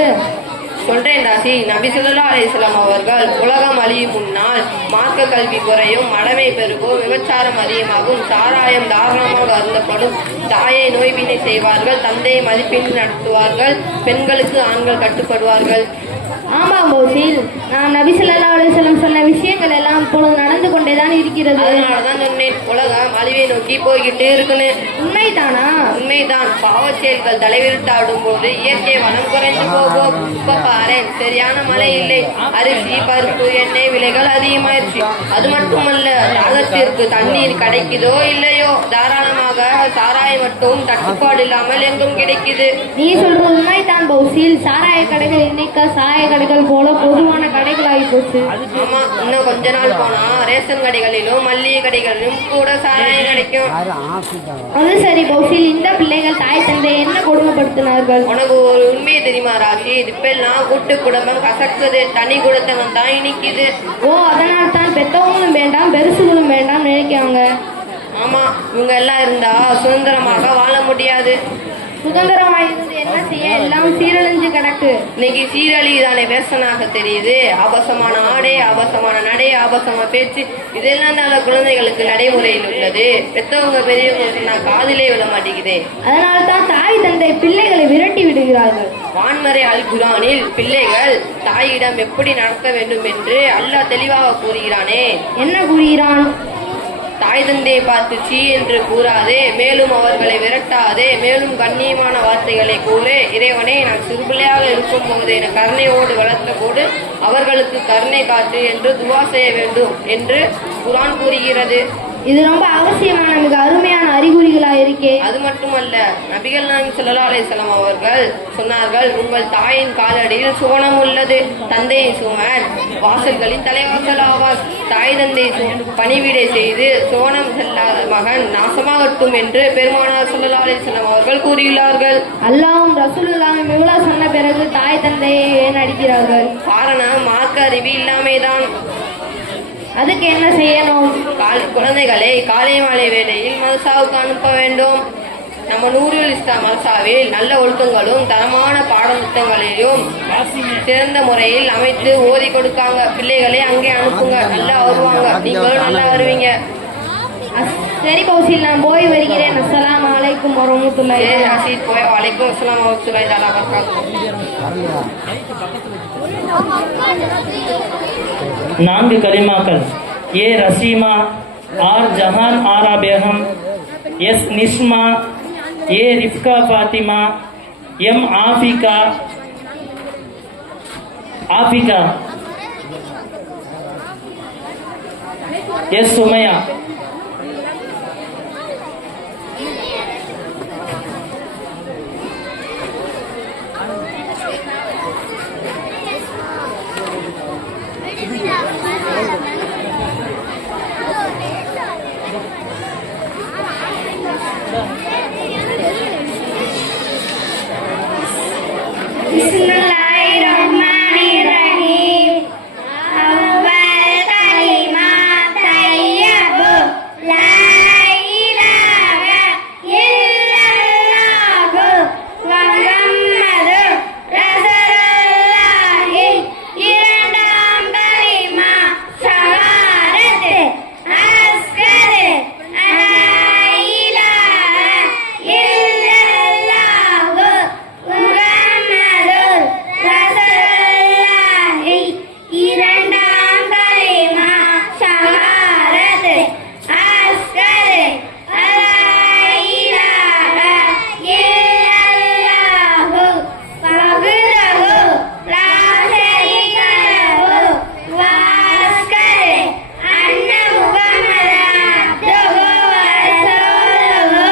சொல்றேன் ராசி, நபி ஸல்லல்லாஹு அலைஹி வஸல்லம் அவர்கள் உலகம் அழியும் முன்னால் மார்க்க கல்வி குறையும், மடமை பெருகும், விபச்சாரம் அதிகமாகும், சாராயம் தாராளமாக அருந்தப்படும், தாயை நோய்பினை செய்வார்கள், தந்தையை மதிப்பின்றி நடத்துவார்கள், பெண்களுக்கு ஆண்கள் கட்டுப்படுவார்கள். ஆமா பௌசில், நான் நபி ஸல்லல்லாஹு அலைஹி வஸல்லம் சொன்ன விஷயங்கள் எல்லாம் இப்பொழுது நடந்து கொண்டேதான் இருக்கிறது. அதனாலதான் சொன்னேன், உலகம் அழிவை நோக்கி போய்கிட்டு இருக்குன்னு. உண்மைதானா? உண்மைதான். பாவச் செயல்கள் தலைவிரித்தாடும் போது இயற்கை வளம் குறைந்து போகும். இப்ப பாரு, சரியான மழை இல்லை, அரிசி பருப்பு எண்ணெய் விலைகள் அதிகமாயிருச்சு. அது மட்டுமல்ல, தாகத்திற்கு தண்ணீர் கிடைக்குதோ இல்லையோ, தாராளமாக சாராயம் மட்டும் தட்டுப்பாடு இல்லாமல் எங்கும் கிடைக்குது. நீ சொல்றது உண்மைதான் பௌசில். சாராய கடைகள் இன்னைக்கு சாய கடைகள் போல பொதுவான கடைகள் ஆகி போச்சு. ஆமா, இன்னும் கொஞ்ச நாள் போனா ரேஷன் கடைகளிலும் மல்லிகை கடைகளிலும் கூட சாராயம் கிடைக்கும். அது சரி பௌசில், இந்த பிள்ளைகள் தாய் தந்தை என்ன கொடுமைப்படுத்தினார்கள்? உனக்கு ஒரு உண்மையை தெரியுமா ராசி? இப்பெல்லாம் கூட்டு குடும்பம் கசக்குது, தனி குடுத்தனம் தான் இனிக்குது. ஓ, அதனால தான் பெத்தவங்களும் வேண்டாம் பெருசுகளும் வேண்டாம் நினைக்கிறாங்க. ஆமா, இவங்க எல்லாம் இருந்தா சுதந்திரமாக வாழ முடியாது. சுதந்திரமாயிருந்து என்ன செய்ய? எல்லாம் சீரழிஞ்சு கிடக்கு. இன்னைக்கு சீரழிதானே பேசனாக தெரியுது. ஆபாசமான ஆடை, ஆபாசமான நடை, ஆபாசமான பேச்சு, இதெல்லாம் தான் குழந்தைகளுக்கு நடைமுறையில் உள்ளது. பெத்தவங்க பெரியவங்களுக்கு நான் காதிலே விட மாட்டேங்குதே. அதனால தான் தாய் தந்தை பிள்ளைகளை விரட்டி விடுகிறார்கள். வான்மறை அல் குர்ஆனில் பிள்ளைகள் தாயிடம் எப்படி நடத்த வேண்டும் என்று அல்லாஹ் தெளிவாக கூறுகிறானே. என்ன கூறுகிறான்? தாய் தந்தையை பார்த்து சீ என்று கூறாதே, மேலும் அவர்களை விரட்டாதே, மேலும் கண்ணியமான வார்த்தைகளை கூறு. இறைவனே, நான் சிறுபிள்ளையாக இருக்கும் போது என கருணையோடு வளர்த்த போது அவர்களுக்கு கருணை காட்டு என்று துவா செய்ய வேண்டும் என்று குர்ஆன் கூறுகிறது. இது ரொம்ப அவசியமான மிக அருமையான அறிகுறிகளா இருக்கே. அது மட்டுமல்ல, நபிகள் நாயகம் ஸல்லல்லாஹு அலைஹி வஸல்லம் அவர்கள் சொன்னார்கள், உங்கள் தாயின் காலடியில் சுவனம் உள்ளது, தந்தையின் சுவன் வாசல்களின் தலைவாசல் ஆவார். தாய் தந்தை பணிவிடை செய்து சுவனம் செல்லாத மகன் நாசமாகட்டும் என்று பெருமானார் ஸல்லல்லாஹு அலைஹி வஸல்லம் அவர்கள் கூறியுள்ளார்கள். அல்லாஹ்வும் ரசூலுல்லாஹும் இவ்வளவு சொன்ன பிறகு தாய் தந்தையை ஏன் அடிக்கிறார்கள்? காரணம் மார்க்க அறிவு இல்லாமைதான். அதுக்கு என்ன செய்யணும்? குழந்தைகளை காலை மாலை வேளையில் மதரசாவுக்கு அனுப்ப வேண்டும். நம்ம நூருல் இஸ்லாம் மல்சாவில் நல்ல ஒழுக்கங்களும் தரமான பாடத்திட்டங்களையும் சிறந்த முறையில் அமைத்து ஓதி கொடுக்காங்க. பிள்ளைகளை அங்கே அனுப்புங்க, நல்லா வருவாங்க, நீங்களும் நல்லா வருவீங்க. சரி கௌசில், நான் போய் வருகிறேன். அஸ்ஸலாமு அலைக்கும் வரஹ்மத்துல்லாஹி. ரஷீத் போய் வலைக்கும் அஸ்ஸலாம் வரஹ்மத்துல்லாஹி தஆலா வபரகாத்துஹு. 4 கலிமாக்கள். ஏ ரஷீமா, ஆர் ஜஹான் ஆரா பேகம், எஸ் நிஷ்மா, ஏ ரிஃப்கா ஃபாத்திமா, எம் ஆஃபிகா எஸ் சுமையா. Bismillahirrahmanirrahim. Awal kalimat tayyibu la ilaha illallah Muhammadur Rasulullah. இரண்டாம் கலிமா ஷஹாதத் அஸ்கர் லா இலாஹா இல்லல்லாஹ் முஹம்மதுர் ரசூலுல்லாஹ். இரண்டாம் கலிமா ஷஹாதத் அஸ்கர் லா இலாஹா இல்லல்லாஹ் வஹ்தஹு லா ஷரீக லஹு வஅஸ்கர் அன்ன முஹம்மதன் அப்துஹு வ ரசூலுஹு.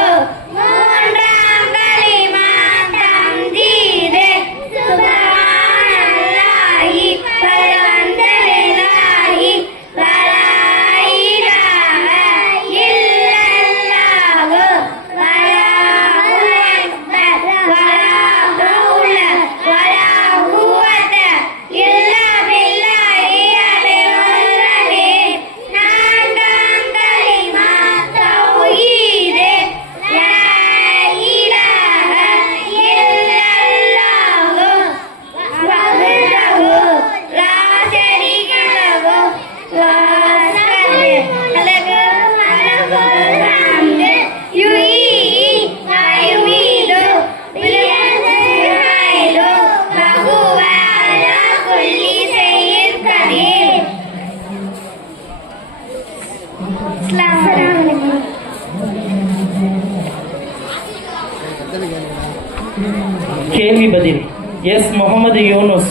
மூன்றாம் கலிமா தம்ஜீத் சுப்ஹானல்லாஹி வல்ஹம்துலில்லாஹி வலா இலாஹா இல்லல்லாஹ் வல்லாஹு அக்பர் வலா ஹவ்ல வலா குவத்த இல்லா பில்லாஹி அலியுல் அலீம். நான்காம் கலிமா தௌஹீத் லா இலாஹா இல்லல்லாஹ் வஹ்தஹு லா ஷரீக லஹு வஅஸ்கர் லகு மலகுல் ஹம்து யுஹ்யி வ யுமீது பியதிஹில் ஹைரு வ ஹுவ அலா குல்லி ஷைஇன் கதீர். அஸ்ஸலாமு அலைக்கும். கேள்வி பதில். எஸ் முகமது யூனுஸ்.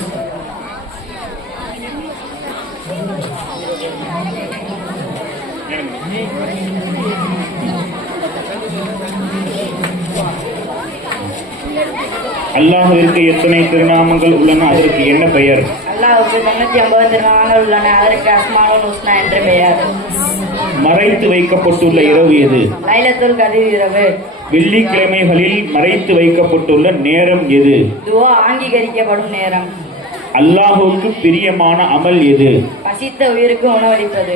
அல்லாஹ்விற்கு எத்தனை திருநாமங்கள் உள்ளன, அதற்கு என்ன பெயர்? அல்லாஹ்வுக்கு 350 திருநாமங்கள் உள்ளன, அதற்கு அஸ்மாவுல் ஹுஸ்னா என்று பெயர். மறைத்து வைக்கப்பட்டுள்ள இரவு எது? லைலத்துல் கத்ர் இரவு. வெள்ளிக்கிழமைகளில் மறைத்து வைக்கப்பட்டுள்ள நேரம் எது? துஆ அங்கீகரிக்கப்படும் நேரம். அல்லாஹ்வுக்கு பிரியமான அமல் எது? பசித்த உயிருக்கு உணவளிப்பது.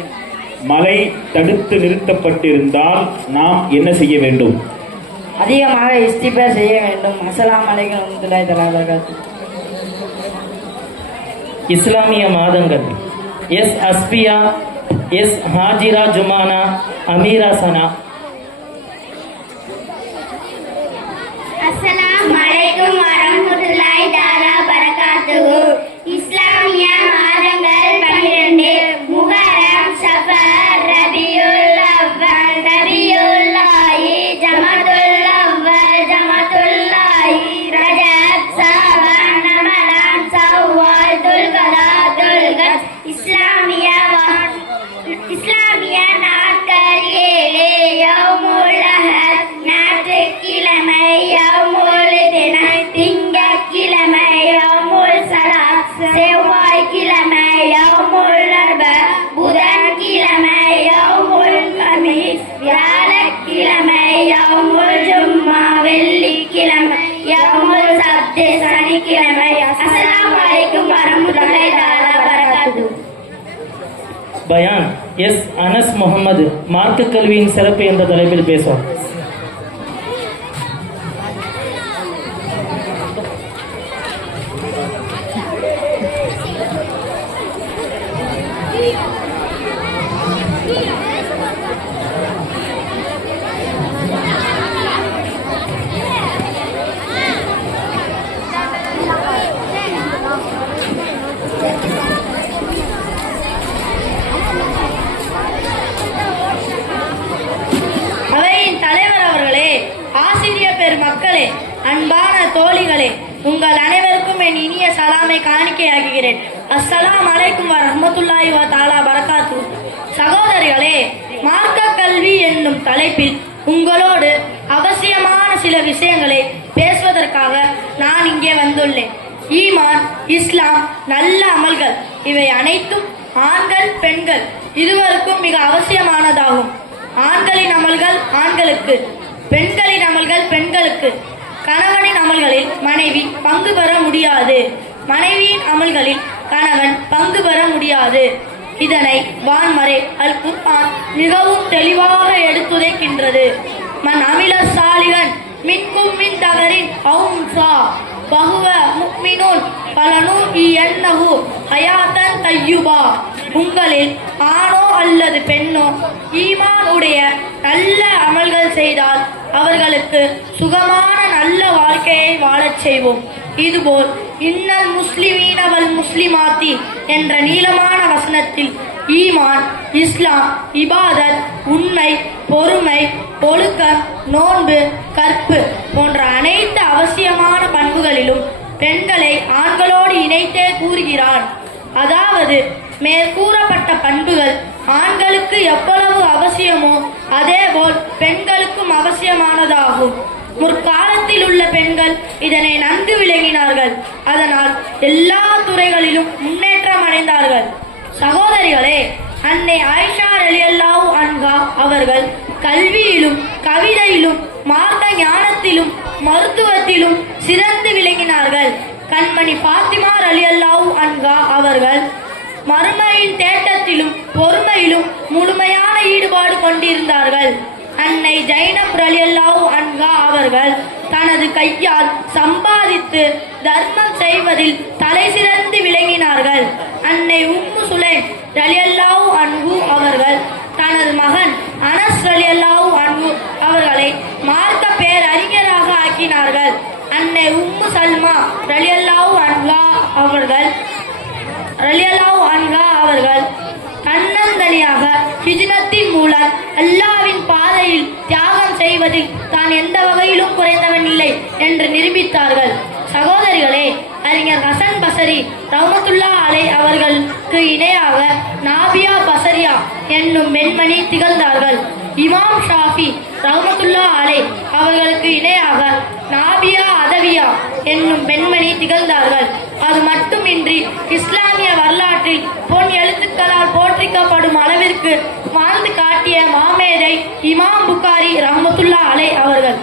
மழை தடுத்து நிறுத்தப்பட்டிருந்தால் நாம் என்ன செய்ய வேண்டும்? அதிகமாக இஸ்திக்பார் செய்ய வேண்டும். அஸ்ஸலாமு அலைக்கும் வரஹ்மத்துல்லாஹி தஆலா வபரகாத்துஹு. இஸ்லாமிய மாதங்கள். எஸ் அஸ்பியா, எஸ் ஹாஜிரா ஜுமானா, அமீரா சனா. அஸ்ஸலாமு அலைக்கும் வரஹ்மத்துல்லாஹி தஆலா பரகாத்துஹு. இஸ்லாமிய மாதங்கள் 12. முஹர்ரம், ஸஃபர், ரபியுல் அவ்வல், ரபியுல் ஆஹி, ஜமாதுல் அவ்வல், ஜமாதுல் ஆஹி, ரஜப், ஷஅபான், ரமலான், ஷவ்வால், துல்கதா, துல்கத். இஸ்லாமிய நாட்கள் 7. யௌமுல் அஹத் ஞாயிற்றுக்கிழமை, யௌமுல் தினம் திங்கட்கிழமை, யௌமுல் சலாத் செவ்வாய்க்கிழமை, யௌமுல் அர்பா புதன்கிழமை, யௌமுல் கமீஸ் வியாழக்கிழமை, யௌமுல் ஜும்மா வெள்ளிக்கிழமை, யௌமுல் சப்த் சனிக்கிழமை. அஸ்ஸலாமு அலைக்கும் வரஹ்மத்துல்லாஹி தஆலா வபரகாத்துஹு. பயான். எஸ் அனஸ் முகமது. மார்க்க கல்வியின் சிறப்பு என்ற தலைப்பில் பேசுவோம். உங்கள் அனைவருக்கும் என் இனிய சலாமை காணிக்கையாக்குகிறேன். அஸ்ஸலாம் அலைக்கும் வரஹ்மத்துல்லாஹி வ தஆலா பரகாத்துஹு. சகோதரிகளே, மார்க்க கல்வி என்னும் தலைப்பில் உங்களோடு அவசியமான சில விஷயங்களை பேசுவதற்காக நான் இங்கே வந்துள்ளேன். ஈமான், இஸ்லாம், நல்ல அமல்கள் இவை அனைத்தும் ஆண்கள் பெண்கள் இருவருக்கும் மிக அவசியமானதாகும். ஆண்களின் அமல்கள் ஆண்களுக்கு, பெண்களின் அமல்கள் பெண்களுக்கு. கணவனின் அமல்களில் மனைவி பங்கு பெற முடியாது, மனைவியின் அமல்களில் கணவன் பங்கு பெற முடியாது. இதனை வான்மறை அல் குர்ஆன் மிகவும் தெளிவாக எடுத்துரைக்கின்றது. மன் அமில சாலிகன் மின்கும் மின் தகரின் அவுன்சா பகுவ முக்மினூன் பலனூஇயன்னஹு ஹயாத்தன் தய்யுபா. உங்களில் ஆணோ அல்லது பெண்ணோ ஈமான் உடைய நல்ல அமல்கள் செய்தால் அவர்களுக்கு சுகமான நல்ல வாழ்க்கையை வாழச் செய்வோம். இதுபோல் இன்னல் முஸ்லிமீன வல் முஸ்லிமாத்தி என்ற நீளமான வசனத்தில் ஈமான், இஸ்லாம், இபாதத், உண்மை, பொறுமை, ஒழுக்கம், நோன்பு, கற்பு போன்ற அனைத்து அவசியமான பண்புகளிலும் பெண்களை ஆண்களோடு இணைத்தே கூறுகிறான். அதாவது மேற்கூறப்பட்ட பண்புகள் ஆண்களுக்கு எவ்வளவு அவசியமோ அதேபோல் பெண்களுக்கும் அவசியமானதாகும். முற்காலத்தில் உள்ள பெண்கள் இதனை நன்கு விளங்கினார்கள். அதனால் எல்லா துறைகளிலும் முன்னேற்றம் அடைந்தார்கள். சகோதரிகளே, அன்னை ஆயிஷா ரலியல்லாஹு அன்ஹா அவர்கள் கல்வியிலும் கவிதையிலும் மார்க்க ஞானத்திலும் மருத்துவத்திலும் சிறந்து விளங்கினார்கள். கண்மணி பாத்திமா ரலியல்லாஹு அன்ஹா அவர்கள் மறுமையின் தேட்டத்திலும் பொறுமையிலும் முழுமையான ஈடுபாடு கொண்டிருந்தார்கள். அன்னை ஜைனப் ரலியல்லாஹு அன்ஹா அவர்கள் தனது கையால் சம்பாதித்து தர்மம் செய்வதில் தலை சிறந்து விளங்கினார்கள். அன்னை உம்மு சுலைம் ரலியல்லாஹு அன்ஹு அவர்கள் தனது மகன் அனஸ் ரலியல்லாஹு அன்ஹு அவர்களை மார்க்க பேரறிஞராக ஆக்கினார்கள். அன்னை உம்மு சல்மா ரலியல்லாஹு அன்ஹா அவர்கள் தன்னந்தனியாக ஹிஜ்ரத்தின் மூலம் அல்லாஹ்வின் பாதையில் தியாகம் செய்வதில் தான் எந்த வகையிலும் குறைந்தவன் இல்லை என்று நிரூபித்தார்கள். சகோதரிகளே, அறிஞர் ஹசன் பசரி ரஹ்மத்துல்லாஹி அலைஹி அவர்களுக்கு இணையாக நாபியா பசரியா என்னும் பெண்மணி திகழ்ந்தார்கள். இமாம் ஷாஃபி ரஹ்மத்துல்லாஹி அலைஹி அவர்களுக்கு இணையாக நாபியா அதவியா என்னும் பெண்மணி திகழ்ந்தார்கள். அது மட்டுமின்றி இஸ்லாமிய வரலாற்றில் பொன் எழுத்துக்களால் போற்றிக்கப்படும் அளவிற்கு வாழ்ந்து காட்டிய மாமேதை இமாம் புகாரி ரஹ்மத்துல்லாஹி அலைஹி அவர்கள்.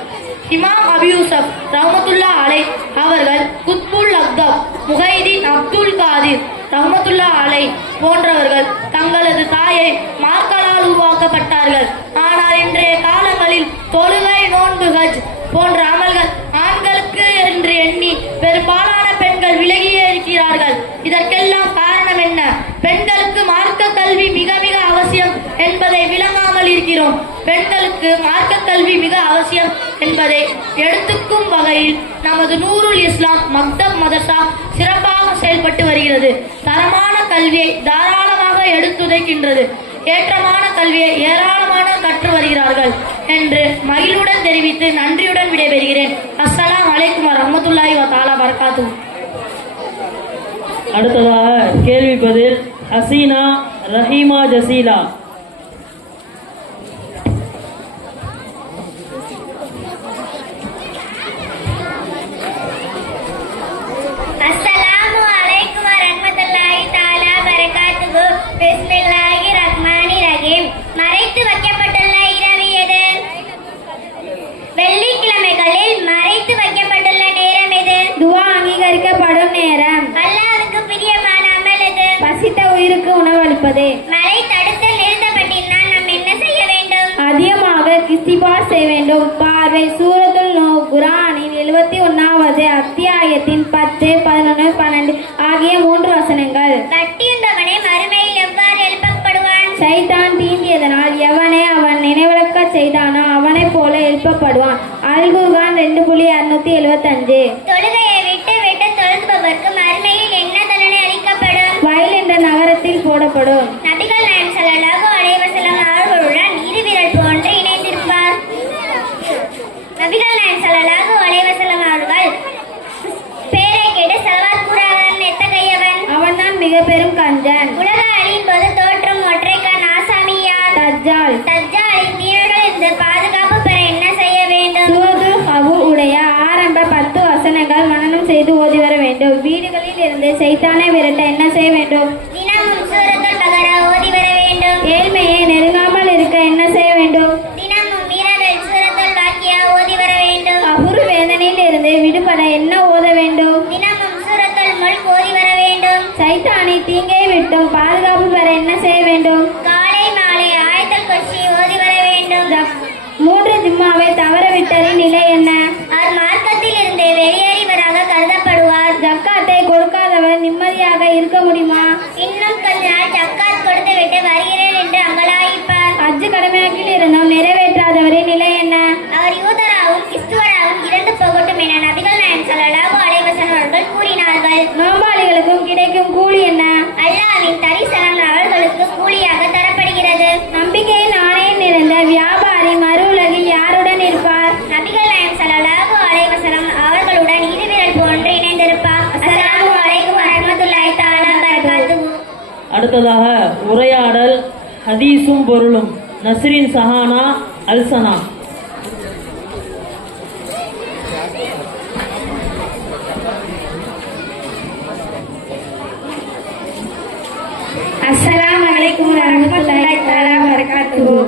இமாம் அபி யூசுப் ரஹ்மத்துல்லாஹி அலைஹி அவர்கள் குத்புல் அக்தப் முஹைதீன் அப்துல் காதிர் ரஹ்மத்துல்லாஹி அலைஹி போன்றவர்கள் தங்களது தாயை மார்களால் உருவாக்கப்பட்டார்கள். ஆனால் இன்றைய காலங்களில் தொழுகை, நோன்பு, ஹஜ் போன்ற அமல்கள் ஆண்களுக்கு என்று எண்ணி பெரும்பாலான பெண்கள் விலகியே இருக்கிறார்கள். இதற்கெல்லாம் காரணம் என்ன? பெண்களுக்கு மார்க்க கல்வி மிக மிக அவசியம் என்பதை விளங்காமல் இருக்கிறோம். பெண்களுக்கு மார்க்க கல்வி மிக அவசியம் என்பதை எடுத்துக்கும் வகையில் நமது நூருல் இஸ்லாம் மக்தப் மதரசா சிறப்பாக செயல்பட்டு வருகிறது. தரமான கல்வியை தாராளமாக எடுத்துரைக்கின்றது. ஏற்றமான கல்வியை ஏராளமானோர் கற்று வருகிறார்கள் என்று மகிழ்வுடன் தெரிவித்து நன்றியுடன் விடைபெறுகிறேன். அஸ்ஸலாமு அலைக்கும் வரஹ்மத்துல்லாஹி வ தஆலா பரகாத்துஹு. அடுத்ததாக கேள்வி பதில் ஹசீனா ரஹீமா ஜசீலா. அஸ்ஸலாமு அலைக்கும் வரஹ்மத்துல்லாஹி தஆலா பரகாத்துஹு. பிஸ்மில்லாஹிர் ரஹ்மானிர் ரஹீம். மறைத்து வைக்கப்பட்டுள்ள இரவு எது? வெள்ளிக்கிழமைகளில் மறைத்து வைக்கப்பட்டுள்ள நேரம் எது? துஆ அங்கீகரிக்கப்படும் நேரம். அல்லாஹ்வுக்கு பிரியமான அமல் எது? பசித்த உயிருக்கு உணவளிப்பது. மழை தடுத்தல் நிறுத்தப்பட்டிருந்தால் நாம் என்ன செய்ய வேண்டும்? அதிகமாக இஸ்திக்பார் செய்ய வேண்டும். பார்வை சூரத்துல் நூர் குர்ஆனின் 71வது அத்தியாயத்தின் 10, 11, 12 ஆகிய 3 வசனங்கள். கட்டியுண்டவனே மறுமையில் எவ்வாறு எழுப்பப்படுவான்? சைத்தான் தீண்டியதனால் எவனை அவன் நினைவிழக்க செய்தானோ அவனைப் போல எழுப்பப்படுவான். அல் குர்ஆன் 2.675. தொழுகையை விட்டு விட்டு தொழுதுபவருக்கு மறுமையில் என்ன தண்டனை அளிக்கப்படும்? வயல் என்ற நகரத்தில் போடப்படும். நபிகள் நாயகம் ஸல்லல்லாஹு அலைஹி வஸல்லம் அவர்களுடன் இருவிரல் போன்று இணைந்திருப்பார். நபிகள் நாயகம் ஸல்லல்லாஹு அலைஹி வஸல்லம் அவர்கள் ஓதி வர வேண்டும். வீடுகளில் இருந்து சைத்தானை விரட்ட என்ன செய்ய வேண்டும்? தினமும் சூரத்துல் பகரா ஓதி வர வேண்டும். ஏழ்மையை நெருங்காமல் இருக்க என்ன செய்ய வேண்டும்? தினமும் இரவில் சூரத்துல் வாக்கியா ஓதி வர வேண்டும். கபுரு வேதனையில் இருந்து விடுபட என்ன ஓத வேண்டும்? தினமும் சூரத்துல் முல்க் ஓதி வர வேண்டும். சைத்தானை தீங்கை விட்டும் பாதுகாப்பு பெற என்ன செய்ய வேண்டும்? காலை மாலை ஆயத்துல் குர்சி ஓதி வர வேண்டும். 3 ஜும்மாவை தவறவிட்டரின் நிலை என்ன? அவர் மார்க்கத்தில் இருந்து வெளியேறியவராக கருதப்படுவார். ஜக்காத்தை கொடுக்காதவர் நிம்மதியாக இருக்க முடியுமா? இன்னும் கொஞ்ச நாள் ஜக்காத் கொடுத்துவிட்டு வருகிறேன் என்று அங்கலாய்ப்பார். ஹஜ் கடமையாக்கில் இருந்தும் நிறைவேற்றாதவரின் நிலை என்ன? அவர் யூதராகவும் கிறிஸ்துவராகவும் இறந்து போகட்டும் என நபிகள் நாயகம் ஸல்லல்லாஹு அலைஹி வஸல்லம் அவர்கள் கூறினார்கள். நோம்பாளிகளுக்கும் கிடைக்கும் கூலி என்ன? அல்லாஹ்வின் தரிசனம் அவர்களுக்கு கூலியாக தரப்படுகிறது. நம்பிக்கையின் நாணயம் நிறைந்த வியாபாரி மறு உலகில் யாருடன் இருப்பார்? நபிகள் நாயகம் ஸல்லல்லாஹு அலைஹி வஸல்லம் அவர்களுடன் இருவிரல் போன்று இணைந்திருப்பார். அஸ்ஸலாமு அலைக்கும் வரஹ்மத்துல்லாஹி தஆலா வபரகாத்துஹு. அடுத்ததாக உரையாடல் ஹதீஸும் பொருளும் நஸ்ரின் சஹானா அல்சனா. அஸ்ஸலாமு அலைக்கும் வரஹ்மத்துல்லாஹி தஆலா வபரகாத்துஹு.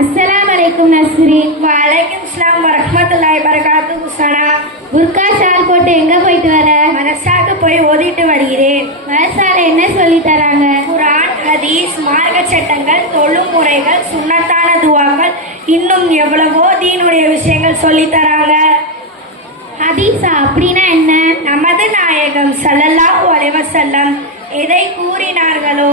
அஸ்ஸலாமு அலைக்கும் நஸ்ரீன். வலைக்கும் அஸ்ஸலாம் வரஹ்மத்துல்லாஹி வபரகாத்துஹு. சனா புர்கா ஷால் போட்டு எங்க போயிட்டு வர? மதரசாக்கு போய் ஓதிட்டு வருகிறேன். மதரசால என்ன சொல்லி தராங்க? குர்ஆன், ஹதீஸ், மார்க்க சட்டங்கள், தொழும் முறைகள், சுன்னத்தான துவாக்கள், இன்னும் எவ்வளவோ தீனுடைய விஷயங்கள் சொல்லி தராங்க. ஹதீஸா அப்படின்னா என்ன? நமது நாயகம் ஸல்லல்லாஹு அலைஹி வஸல்லம் எதை கூறினார்களோ,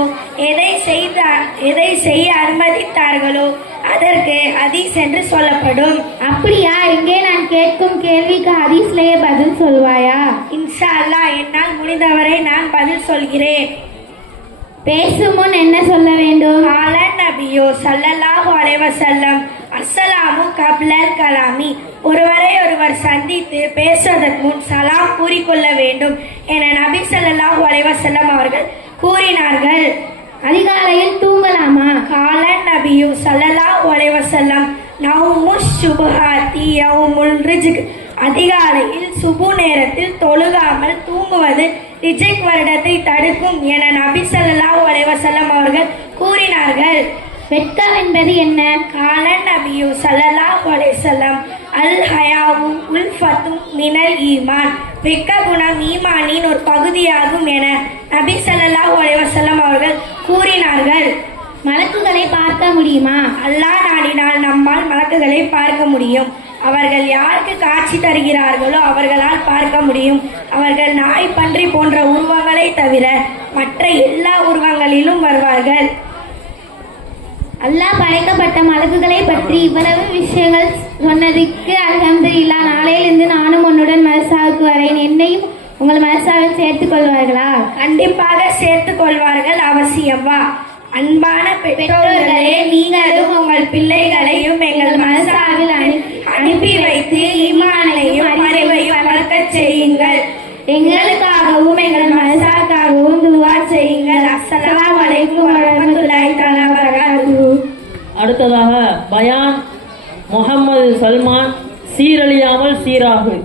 எதை செய்ய அனுமதித்தார்களோ அதற்கு ஹதீஸ் என்று சொல்லப்படும். அப்படியா? இங்கே நான் கேட்கும் கேள்விக்கு ஹதீஸ்லயே பதில் சொல்வாயா? இன்ஷா அல்லாஹ் என்னால் முடிந்தவரை நான் பதில் சொல்கிறேன். பேசும் முன் என்ன சொல்ல வேண்டும்? கால நபியோ ஸல்லல்லாஹு அலைஹி வஸல்லம் அஸ்ஸலாமு கப்லல் கலாமி. ஒருவரை ஒருவர் சந்தித்து பேசுவதற்கு முன் சலாம் கூறிக்கொள்ள வேண்டும் என நபி ஸல்லல்லாஹு அலைஹி வஸல்லம் அவர்கள் கூறினார்கள். அதிகாலையில் தூங்கலாமா? கால நபியு ஸல்லல்லாஹு அலைஹி வஸல்லம் நௌமுஷ் சுபஹாத்தி யௌமுல் ரிஜ்க். அதிகாலையில் சுபு நேரத்தில் தொழுகாமல் தூங்குவது ரிஜ்க் வருடத்தை தடுக்கும் என நபி ஸல்லல்லாஹு அலைஹி வஸல்லம் அவர்கள் கூறினார்கள். வெட்கம் என்பது என்ன? கால நபியு ஸல்லல்லாஹு அலைஹி வஸல்லம் அல் ஹயாவு உல்ஃபத்தும் மினல் ஈமான். வெட்க குணம் ஈமானின் ஒரு பகுதியாகும் என நபி ஸல்லல்லாஹு அலைஹி வஸல்லம் அவர்கள் கூறினார்கள். மலக்குகளை பார்க்க முடியுமா? அல்லாஹ் நாடினால் நம்மால் மலக்குகளை பார்க்க முடியும். அவர்கள் யாருக்கு காட்சி தருகிறார்களோ அவர்களால் பார்க்க முடியும். அவர்கள் நாய், பன்றி போன்ற உருவங்களை தவிர மற்ற எல்லா உருவங்களிலும் வருவார்கள். அல்லாஹ் படைக்கப்பட்ட மலக்குகளை பற்றி இவ்வளவு விஷயங்கள் சொன்னதுக்கு அல்ஹம்துலில்லாஹ். நாளையிலிருந்து நானும் உன்னுடன் மதரசாவுக்கு வரேன். என்னையும் உங்கள் மதரசாவில் சேர்த்துக் கொள்வார்களா? கண்டிப்பாக சேர்த்துக் கொள்வார்கள். அவசியம் வா. அன்பான பெற்றோர்களே, நீங்களும் உங்கள் பிள்ளைகளையும் எங்கள் மதரசாவில் அனுப்பி வைத்து ஈமானையும் அறிவையும் வளர்க்கச் செய்யுங்கள். எங்களுக்காகவும் எங்கள் மதரசாவுக்காகவும் துஆ செய்யுங்கள். அஸ்ஸலாமு அலைக்கும் வரஹ்மத்துல்லாஹி தஆலா வபரகாத்துஹு. அடுத்ததாக பயான் முஹம்மது சல்மான் சீரழியாமல் சீராகு.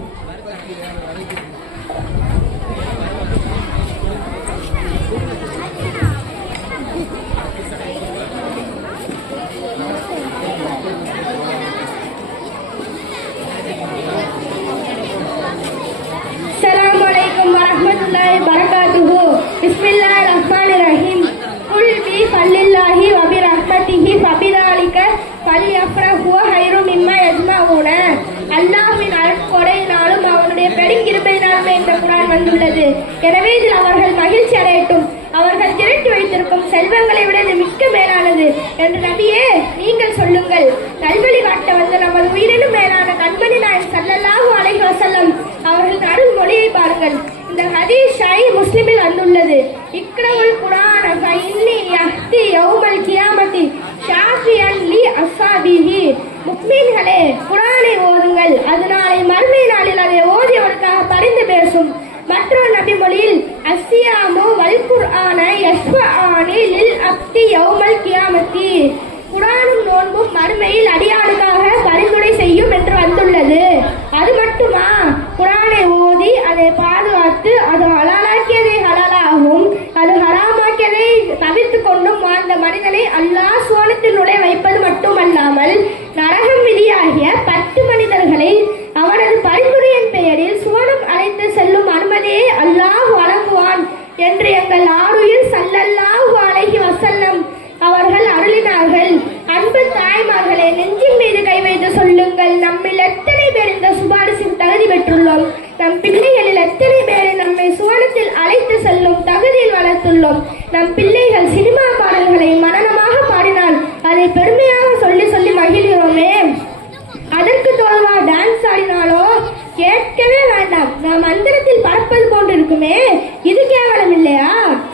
அஸ்ஸலாமு அலைக்கும் வரஹ்மத்துல்லாஹி வபரகாத்துஹு. பிஸ்மில்லாஹிர் ரஹ்மானிர் ரஹீம். குல் பி ஃபல்லில்லாஹி வ பி ரஹ்மத்திஹி ஃபபிதாலிக ஃபல்யஃப்ரஹு ஹைரு மிம்மா யஜ்மஊன. அல்லாஹ்வின் அருட்கொடையினாலும் அவனுடைய பெருங்கிருபையினாலுமே இந்த குர்ஆன் வந்துள்ளது. எனவே இதில் அவர்கள் மகிழ்ச்சி அடையட்டும். அவர்கள் திரட்டி வைத்திருக்கும் செல்வங்களை விட இது மிக்க மேலானது என்று நபியே நீங்கள் சொல்லுங்கள். நல்வழி காட்ட வந்த நமது உயிரினும் மேலான கண்மணி நாயகம் ஸல்லல்லாஹு அலைஹி வஸல்லம் அவர்கள் அருள் மொழியை பாருங்கள். இந்த ஹதீஸ் ஷஹீஹ் முஸ்லிமில் வந்துள்ளது. இக்ரவுல் குர்ஆன ஃபஇன்னி யஹ்தி யௌமல் கியாமத்தி ஷாஃபியன் லி அஸ்ஹாபிஹி. முஃமின்களே, குர்ஆனை ஓதுங்கள். அது நாளை மறுமை நாளில் அதை ஓதியவருக்காக பரிந்து பேசும். மற்றொரு நபி மொழியில் அஸ்ஸியாமு வல் குர்ஆன யஷ்ஃபஆனி லில் அப்தி யௌமல் கியாமத்தி. குர்ஆனும் நோன்பும் மறுமையில் அடியானுக்காக பரிந்துரை செய்யும் என்று வந்துள்ளது. அது மட்டுமா, குரானை ஓதி அதை பாதுகாத்து அது ஹலாலாக்கியதை ஹலாலாகவும் அது ஹராமாக்கியதை தவிர்த்து கொண்டும் வாழ்ந்த மனிதனை அல்லாஹ் சுவனத்தில் நுழைய வைப்பது மட்டுமல்லாமல் நரகம் விதியாகிய 10 மனிதர்களை அவனது பரிந்துரையின் பெயரில் சுவனம் அழைத்து செல்லும் அனுமதியை அல்லாஹ் வழங்குவான் என்று எங்கள் ஆருயில் ஸல்லல்லாஹு அலைஹி வஸல்லம் அவர்கள் அருளினார்கள். அன்பு தாய்மார்களே, நெஞ்சின் மீது கை வைத்து சொல்லுங்கள், நம்மில் எத்தனை பேர் இந்த சுபாரிசுக்கு தகுதி பெற்றுள்ளோம்? நம் பிள்ளைகளில் எத்தனை பேரை நம்மை சுவனத்தில் அழைத்து செல்லும் தகுதியில் வளர்த்துள்ளோம்? நம் பிள்ளைகள் சினிமா பாடல்களை மனனமாக பாடினால் அதை பெருமையாக சொல்லி சொல்லி மகிழ்கிறோமே. அதற்கு தோல்வா டான்ஸ் ஆடினாலோ கேட்கவே வேண்டாம். நாம் மந்திரத்தில் பறப்பது போன்று இருக்குமே, இது கேவலம் இல்லையா?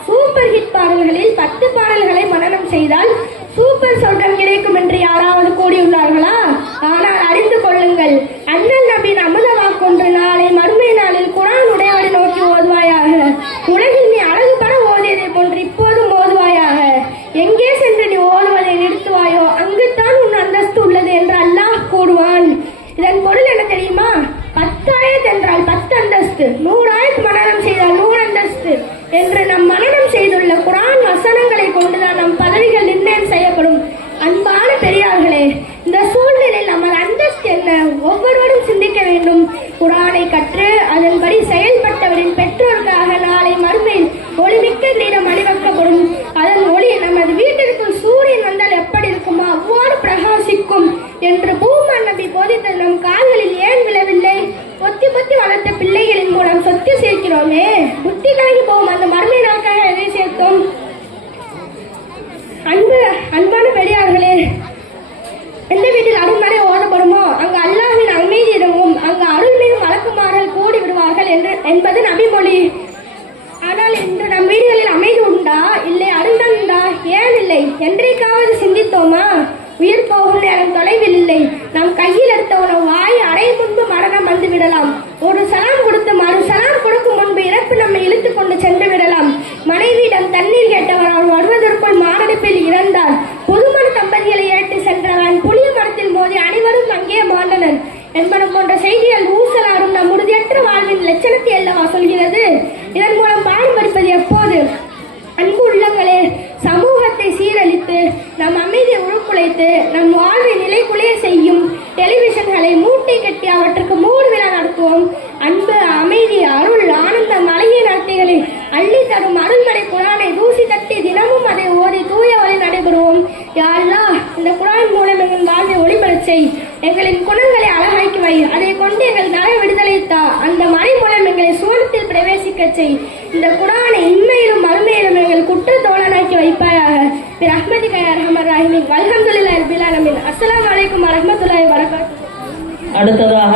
சூப்பர் ஹிட் பாடல்களில் 10 பாடல்களை மனனம் செய்தால் சூப்பர் சொர்க்கம் கிடைக்கும் என்று யாராவது கூறியுள்ளார்களா? ஆனால் அறிந்து கொள்ளுங்கள், அண்ணல் நபியின் அமுத வாக்கொன்று நாளை மறுமை நாளில் குரான் உடையவரை நோக்கி ஓதுவாயாக. உலகில் நீ அழகுபட ஓதியதை போன்று இப்போதும் ஓதுவாயாக. எங்கே சென்று நீ ஓதுவதை நிறுத்துவாயோ அங்குத்தான் உன் அந்தஸ்து உள்ளது என்று அல்லாஹ் கூறுவான். இதன் பொருள் என்ன தெரியுமா? 10 ஆயத் என்றால் 10 அந்தஸ்து, 100 ஆயத் மனனம் செய்தால் 100 அந்தஸ்து என்று நம் மனனம் செய்துள்ள குரான் வசனங்களை கொண்டுதான் நம் பதவிகள் நிர்ணயம் செய்யப்படும். அன்பான பெரியார்களே, இந்த சூழ்நிலையில் நமது அந்தஸ்து என்ன? ஒவ்வொருவரும் சிந்திக்க வேண்டும். குரானை கற்று அதன்படி செயல்பட்டவரின் பெற்றோருக்காக நாளை மறுமையில் ஒளிமிக்க கிரீடம் அணிவிக்கப்படும். அதன் ஒளி நமது வீட்டிற்குள் சூரியன் வந்தால் எப்படி இருக்குமோ அவ்வாறு பிரகாசிக்கும் என்று பூமான் நபி போதித்த நம் கால்களில் ஏன் விழவில்லை? பொத்தி பொத்தி வளர்த்த பிள்ளைகளின் மூலம் சொத்து சேர்க்கிறோமே, புத்தி கலங்கி போகும் அந்த மறுமை நாட்காக எதை சேர்த்தோம்? அன்பான பெரியார்களே, எந்த வீட்டில் அருள்மறை ஓதப்படுமோ அங்கு அல்லாஹ்வின் அமைதி இடமும் அங்கு அருள்மிகு மலக்குமார்கள் கூடி விடுவார்கள் என்பது நபிமொழி. ஆனால் இன்று நம் வீடுகளில் அமைதி உண்டா? இல்லை அருள்தான் உண்டா? ஏன் இல்லை? என்றைக்காவது சிந்தித்தோமா? உயிர் போகும் நேரம் தொலைவில் இல்லை. நம் கையில் எடுத்த உணவு வாய் அறை முன்பு மரணம் வந்து விடலாம். ஒரு சலாம் கொடுத்து மறு சலாம் கொடுக்கும் முன்பு இறப்பு நம்மை இழுத்துக் கொண்டு சென்று விடலாம். மனைவியிடம் தண்ணீர் கேட்டவர் அவர் வருவதற்குள் மாரடைப்பில் இறந்தார். புதுமண தம்பதிகளை ஏற்றி சென்றவன் புளிய மரத்தில் மோதி அனைவரும் அங்கே மாண்டனர் என்பன போன்ற செய்திகள் ஊசலாரும் நம் உறுதியற்ற வாழ்வின் லட்சணத்தை அல்லவா சொல்கிறது. இதன் மூலம் பாடம் படிப்பது எப்போது? அன்பு உள்ளங்களே, சமூகத்தை சீரழித்து நம் அமைதியை உருக்குலைத்து நம் வாழ்வை நிலைக்குலைய செய்யும் டெலிவிஷன்களை மூட்டை கட்டி அவற்றுக்கு 3 விழா நடத்துவோம். அன்பு, அமைதி, அருள், ஆனந்த மலையை நடத்திகளை அள்ளி தரும் அருள்மறை குரானை தூசி தட்டி தினமும் அதை ஓதி தூய வழி நடைபெறுவோம். யா அல்லாஹ், இந்த குரான் மூலம் எங்கள் வாழ்வை ஒளிபரச் செய். எங்களின் குணங்களை அழகாக்கி வை. அதை கொண்டு எங்கள் நர விடுதலை தா. அந்த மறை மூலம் எங்களை சுவனத்தில் பிரவேசிக்க செய். இந்த குரானை இன்மையிலும் மறுமையிலும் எங்கள் குற்ற தோழனாக்கி வைப்பாயாக. பிரஹ்மதிக யா அர்ஹமர் ராஹிமீன். வல்ஹம்துலில்லாஹி ரப்பில் ஆலமீன். அஸ்ஸலாமு அலைக்கும் வரஹ்மத்துல்லாஹி வபரகாத்துஹு. அடுத்ததாக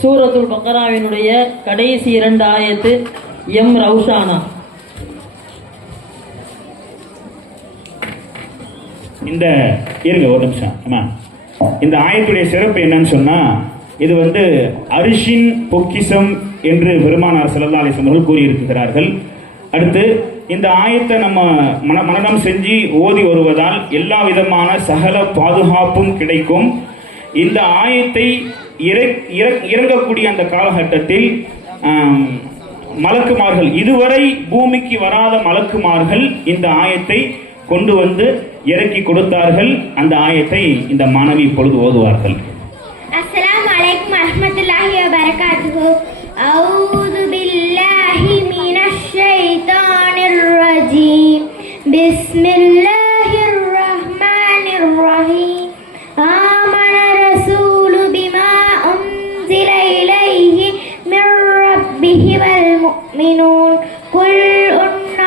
சூரத்துல் பக்கராவினுடைய கடைசி 2 ஆயத்து எம் ரவுஷானா. இந்த இருங்க ஒரு நிமிஷம். ஆமா, இந்த ஆயத்துடைய சிறப்பு என்னன்னு சொன்னா, இது அரிஷின் பொக்கிஷம் என்று பெருமானார் ஸல்லல்லாஹு அலைஹி வஸல்லம் அவர்கள் கூறியிருக்கிறார்கள். அடுத்து இந்த ஆயத்தை நம்ம மனனம் செஞ்சு ஓதி வருவதால் எல்லா விதமான சகல பாதுகாப்பும் கிடைக்கும். இந்த ஆயத்தை இறங்கக்கூடிய அந்த காலகட்டத்தில் மலக்குமார்கள், இதுவரை பூமிக்கு வராத மலக்குமார்கள் இந்த ஆயத்தை கொண்டு வந்து இறக்கி கொடுத்தார்கள். அந்த ஆயத்தை இந்த மாணவி இப்பொழுது ஓதுவார்கள். அஸ்ஸலாமு அலைக்கும் வரஹ்மத்துல்லாஹி வபரகாத்துஹு. அஊது பில்லாஹி மினஷ் ஷைத்தானிர் ரஜீம். பிஸ்மில்லாஹிர் ரஹ்மானிர் ரஹீம். ஆமன ரசூலு பிமா உன்ஸில இலைஹி மிர் ரப்பிஹி வல் முஃமினூன். குல்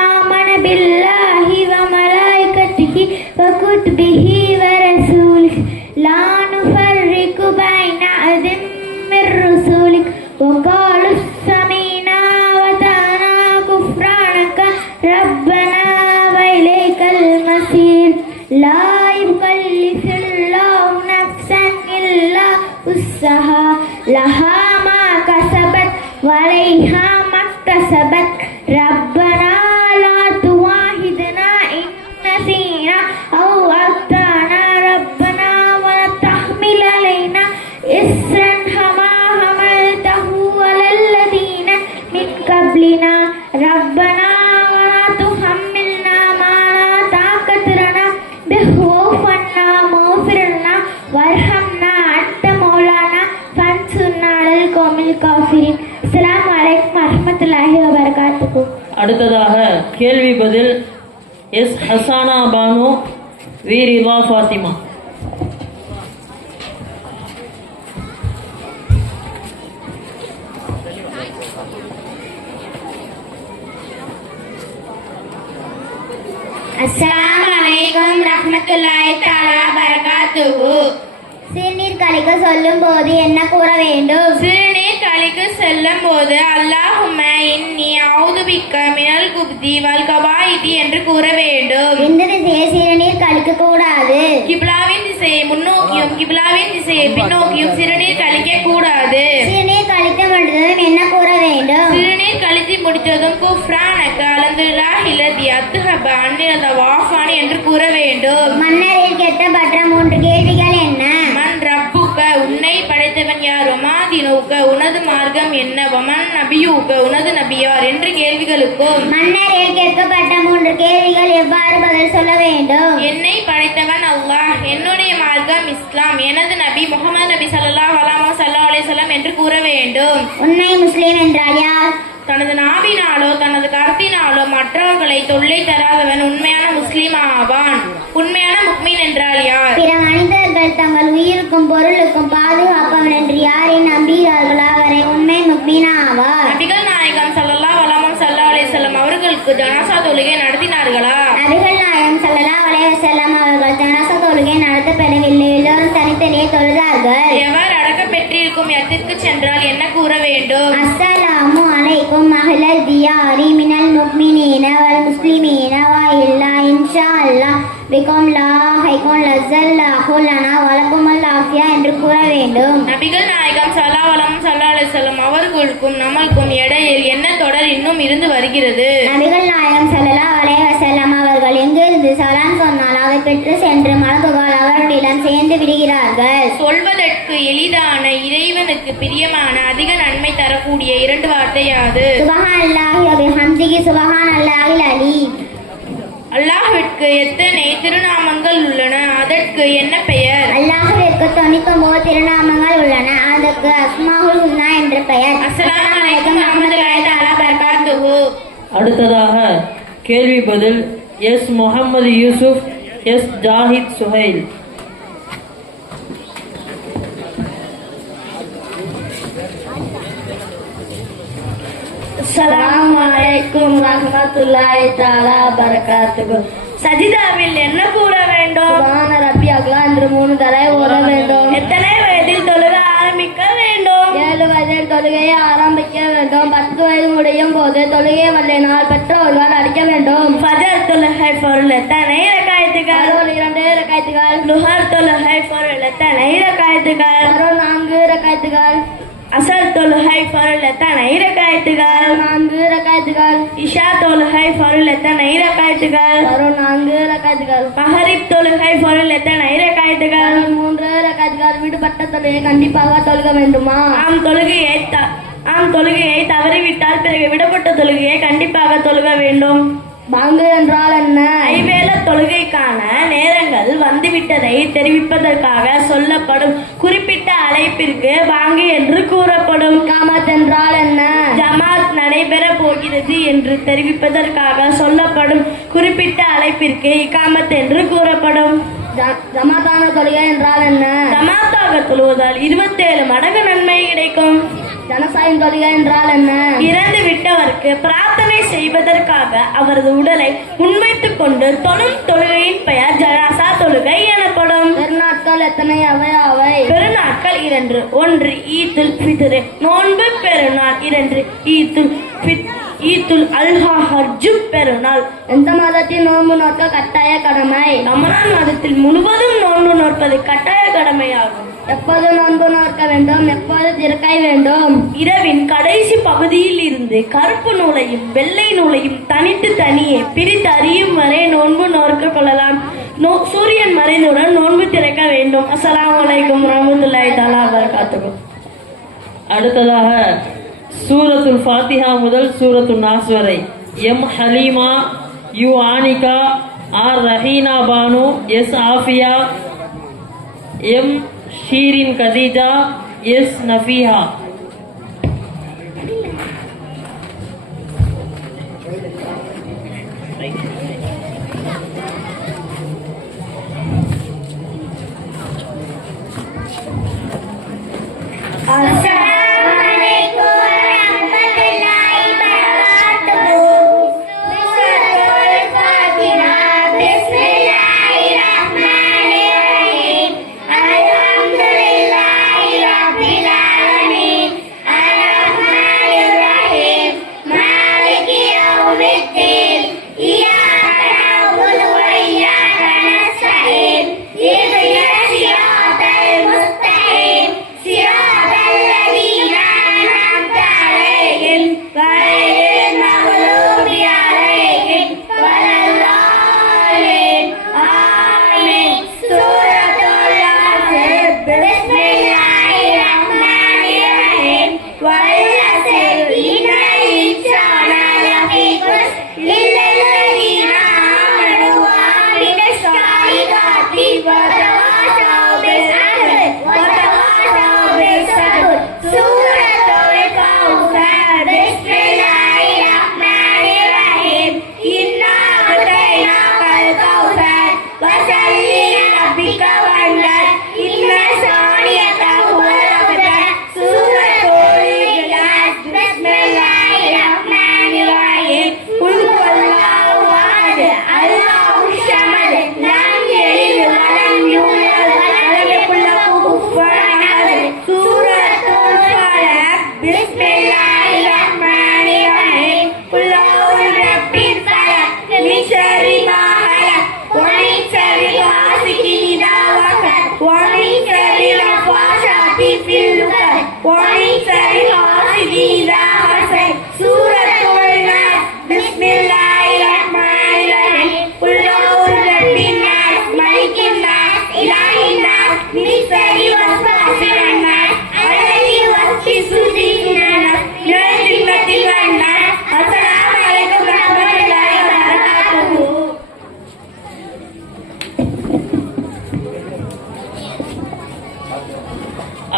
ஆமன பில்லாஹி வ மலாயிகத்திஹி வ குதுபிஹி வ ரசூலிஹி லா நுஃபர்ரிகு பைன அஹதின் மிர் ரசூலிஹி வ காலு ஸமீனா வ தஅனா குஃப்ரானக ரப்பனா வ இலைக்கல் மஸீர். லா யுகல்லிஃபுல்லாஹு நஃப்ஸன் இல்லா உஸ்ஸஹா லஹா மா கஸபத் வ அலைஹா மக்தஸபத். ரப்பனா லா துவாஹித்னா இன் நஸீனா அவ் அக்தானா. ரப்பனா வ லா தஹ்மில் அலைனா இஸ்ரன் கமா ஹமல்தஹு அலல் قبلنا ربنا ولا تحملنا ما لا طاقة لنا به واعف عنا واغفر لنا وارحمنا أنت مولانا فانصرنا على القوم الكافرين. السلام عليكم ورحمة الله وبركاته. அடுத்ததாக கேள்வி பதில் S Hasana Banu we Riva Fathima. அஸ்ஸலாமு ரஹ்மத்துல்லாஹி தஆலா பரகாத்துஹு. சிறுநீர் கழிக்க சொல்லும் போது என்ன கூற வேண்டும்? சிறுநீர் கழிக்க செல்லும் போது அல்லாஹும்ம இன்னி அஊது பிக்க மினல் குப்தி வல் கபாயிதி என்று கூற வேண்டும். எந்த திசையை சிறுநீர் கழிக்க கூடாது? கிப்லாவின் திசையை முன்னோக்கியும் கிப்லாவின் திசையை பின்னோக்கியும் சிறுநீர் கழிக்க கூடாது. சிறுநீர் கழிக்க முடிந்ததும் என்ன கூற வேண்டும்? சிறுநீர் கழித்து முடித்ததும் குஃப்ரானக அல்ஹம்துலில்லாஹி அல்லதி அத்ஹப அன்னில் தவாஃபானி என்று கூற வேண்டும். மன்னரில் கெட்டப்பட்ட 3 கேள்விகள் என்ன? மன் ரப்புக்க உன்னை படைத்தவன் யார், வமா தினுக்க உனது மார்க்கம் என்ன, வமன் நபியூக்க உனது நபியார் என்ற கேள்விகளுக்கும் மன்னரில் கேட்கப்பட்ட 3 கேள்விகள் எவ்வாறு பதில் சொல்ல வேண்டும்? என்னை படைத்தவன் அல்லாஹ், என்னுடைய மார்க்கம் இஸ்லாம், எனது நபி முஹம்மது நபி ஸல்லல்லாஹு அலைஹி வஸல்லம் என்று கூற வேண்டும். உண்மை முஸ்லிம் என்றால் யார்? தனது நாவினாலோ தனது கருத்தினாலோ மற்றவர்களை தொல்லை தராதவன் உண்மையான முஸ்லிம் ஆவான். உண்மையான முக்மீன் என்றால் யார்? பிற மனிதர்கள் தங்கள் உயிருக்கும் பொருளுக்கும் பாதுகாப்பவன் என்று யாரை நம்புகிறார்களோ அவரை உண்மை முக்மீன் ஆவார். நபிகள் நாயகம் ஸல்லல்லாஹு அலைஹி வஸல்லம் அவர்களுக்கு ஜனாசா தொழுகை நடத்தினார்களா? நபிகள் நாயகம் ஸல்லல்லாஹு அலைஹி வஸல்லம் அவர்கள் ஜனாசா தொழுகை நடத்தப்படவில்லை. எல்லோரும் தனித்தனியே தொழுதார்கள். எவர் அடக்க பெற்றிருக்கும் இடத்திற்கு சென்றால் என்ன கூற வேண்டும்? அஸ்ஸலாமு அலைக்கும் அஹ்லல் தியாரி மினல் முஃமினீன வல் முஸ்லிமீன வ இல்லா இன்ஷா அல்லாஹ் பிகும் லா ஹைகுன் லஸல்லாஹு லனா வலகுமுல் ஆஃபியா என்று கூற வேண்டும். நபிகள் நாயகம் ஸல்லல்லாஹு அலைஹி வஸல்லம் அவர்களுக்கும் நமக்கும் இடையில் என்ன தொடர் இன்னும் இருந்து வருகிறது? நபிகள் நாயகம் ஸல்லல்லாஹு அலைஹி வஸல்லம் அவர்கள் எங்கிருந்து சலாம் சொன்னால் அதை பெற்று சென்று மலக்குகள் அவர்களிடம் சேர்ந்து விடுகிறார்கள். சொல்வதற்கு எளிதான, இறைவனுக்கு பிரியமான, அதிக நன்மை தரக்கூடிய 2 வார்த்தை யாது? சுப்ஹானல்லாஹி வ பிஹம்திஹி சுப்ஹானல்லாஹில் அலீம். அல்லாஹ்விற்கு எத்தனை திருநாமங்கள் உள்ளன, அதற்கு என்ன பெயர்? அல்லாஹ்விற்கு 99 திருநாமங்கள் உள்ளன, அதற்கு அஸ்மாஉல் ஹுஸ்னா என்ற பெயர். அஸ்ஸலாமு அலைக்கும் வரஹ்மத்துல்லாஹி தஆலா பரகாத்துஹு. அடுத்ததாக கேள்வி பதில் எஸ் முகமது யூசுப் எஸ் ஜாஹித் சுஹைல். அஸ்ஸலாமு அலைக்கும் ரஹ்மத்துல்லாஹி தஆலா பரகாத்துஹு. சஜிதாவில் என்ன கூற வேண்டும்? சுப்ஹான ரப்பியல் என்று 3 தடவை ஓத வேண்டும். எத்தனை வயதில் தொழுக ஆரம்பிக்க வேண்டும்? 7 வயதில் தொழுகையை ஆரம்பிக்க வேண்டும். 10 வயது முடியும் போது தொழுகை வரலைனால் பெற்றோர்கள் அடிக்க வேண்டும். ஃபஜர் தொழுகை பொருள் எத்தனை ரக்காயத்துகள்? 2 ரக்காயத்துகள். லுஹர் தொழுகை பொருள் எத்தனை ரக்காயத்துகள்? 4 ரக்காயத்துகள். அசர் தொழுகை பொருள் எத்தனை ரக்காயத்துகள்? 4 ரக்காயத்துகள். இஷா தொழுகை பொருள் எத்தனை ரக்காயத்துகள்? 4 ரக்காயத்துகள். மகரிப் தொழுகை பொருள் எத்தனை ரக்காயத்துகள்? 3 ரக்காயத்துகள். விடுபட்ட தொழுகை கண்டிப்பாக தொழுக வேண்டுமா? ஆம் தொழுகையை தவறிவிட்டால் பிறகு விடுபட்ட தொழுகையை கண்டிப்பாக தொழுக வேண்டும். பாங்கு என்றால் என்ன? ஐவேள தொழுகைக்கான நேரங்கள் வந்துவிட்டதை தெரிவிப்பதற்காக சொல்லப்படும் குறிப்பிட்ட அழைப்பிற்கு பாங்கு என்று கூறப்படும். இகாமத் என்றால் என்ன? ஜமாத் நடைபெற போகிறது என்று தெரிவிப்பதற்காக சொல்லப்படும் குறிப்பிட்ட அழைப்பிற்கு இகாமத் என்று கூறப்படும். ஜமாத்தான தொழுகை என்றால் என்ன? ஜமாத்தாக தொழுவதால் 27 மடங்கு நன்மை கிடைக்கும். ஜனசாயின் தொழுகை என்றால் என்ன? இறந்து விட்டவருக்கு பிரார்த்தனை செய்வதற்காக அவரது உடலை முன்வைத்துக் கொண்டு தொழும் தொழுகையின் பெயர் ஜனாசா தொழுகை எனப்படும். பெருநாட்கள் எத்தனை அவை? பெருநாட்கள் 2. 1 ஈத்துல் ஃபித்ர் நோன்பு பெருநாள். 2 ஈத்துல் அல்ஹா ஹஜ்ஜு பெருநாள். எந்த மாதத்தில் நோன்பு நோக்க கட்டாய கடமை? ரமலான் மாதத்தில் முழுவதும் நோன்பு நோற்பது கட்டாய கடமையாகும். எப்போது நோன்பு நோக்க வேண்டும்? எப்போது திறக்காய் வேண்டும்? இரவின் கடைசி பகுதியில் இருந்து கருப்பு நூலையும் வெள்ளை நூலையும் தனியே பிரித்து அறியும் வரை நோன்பு நோக்க கொள்ளலாம். சூரியன் மறைந்தவுடன் நோன்பு திறக்க வேண்டும். அஸ்ஸலாமு அலைக்கும் வரஹ்மத்துல்லாஹி தஆலா வபரகாத்துஹு. அடுத்ததாக சூரத்துல் ஃபாத்திஹா முதல் சூரத்துல் நாஸ் வரை. M Halima, U Anika, R Raheena Banu, S Afiya, M Shirin Khadija, S Nafeeha.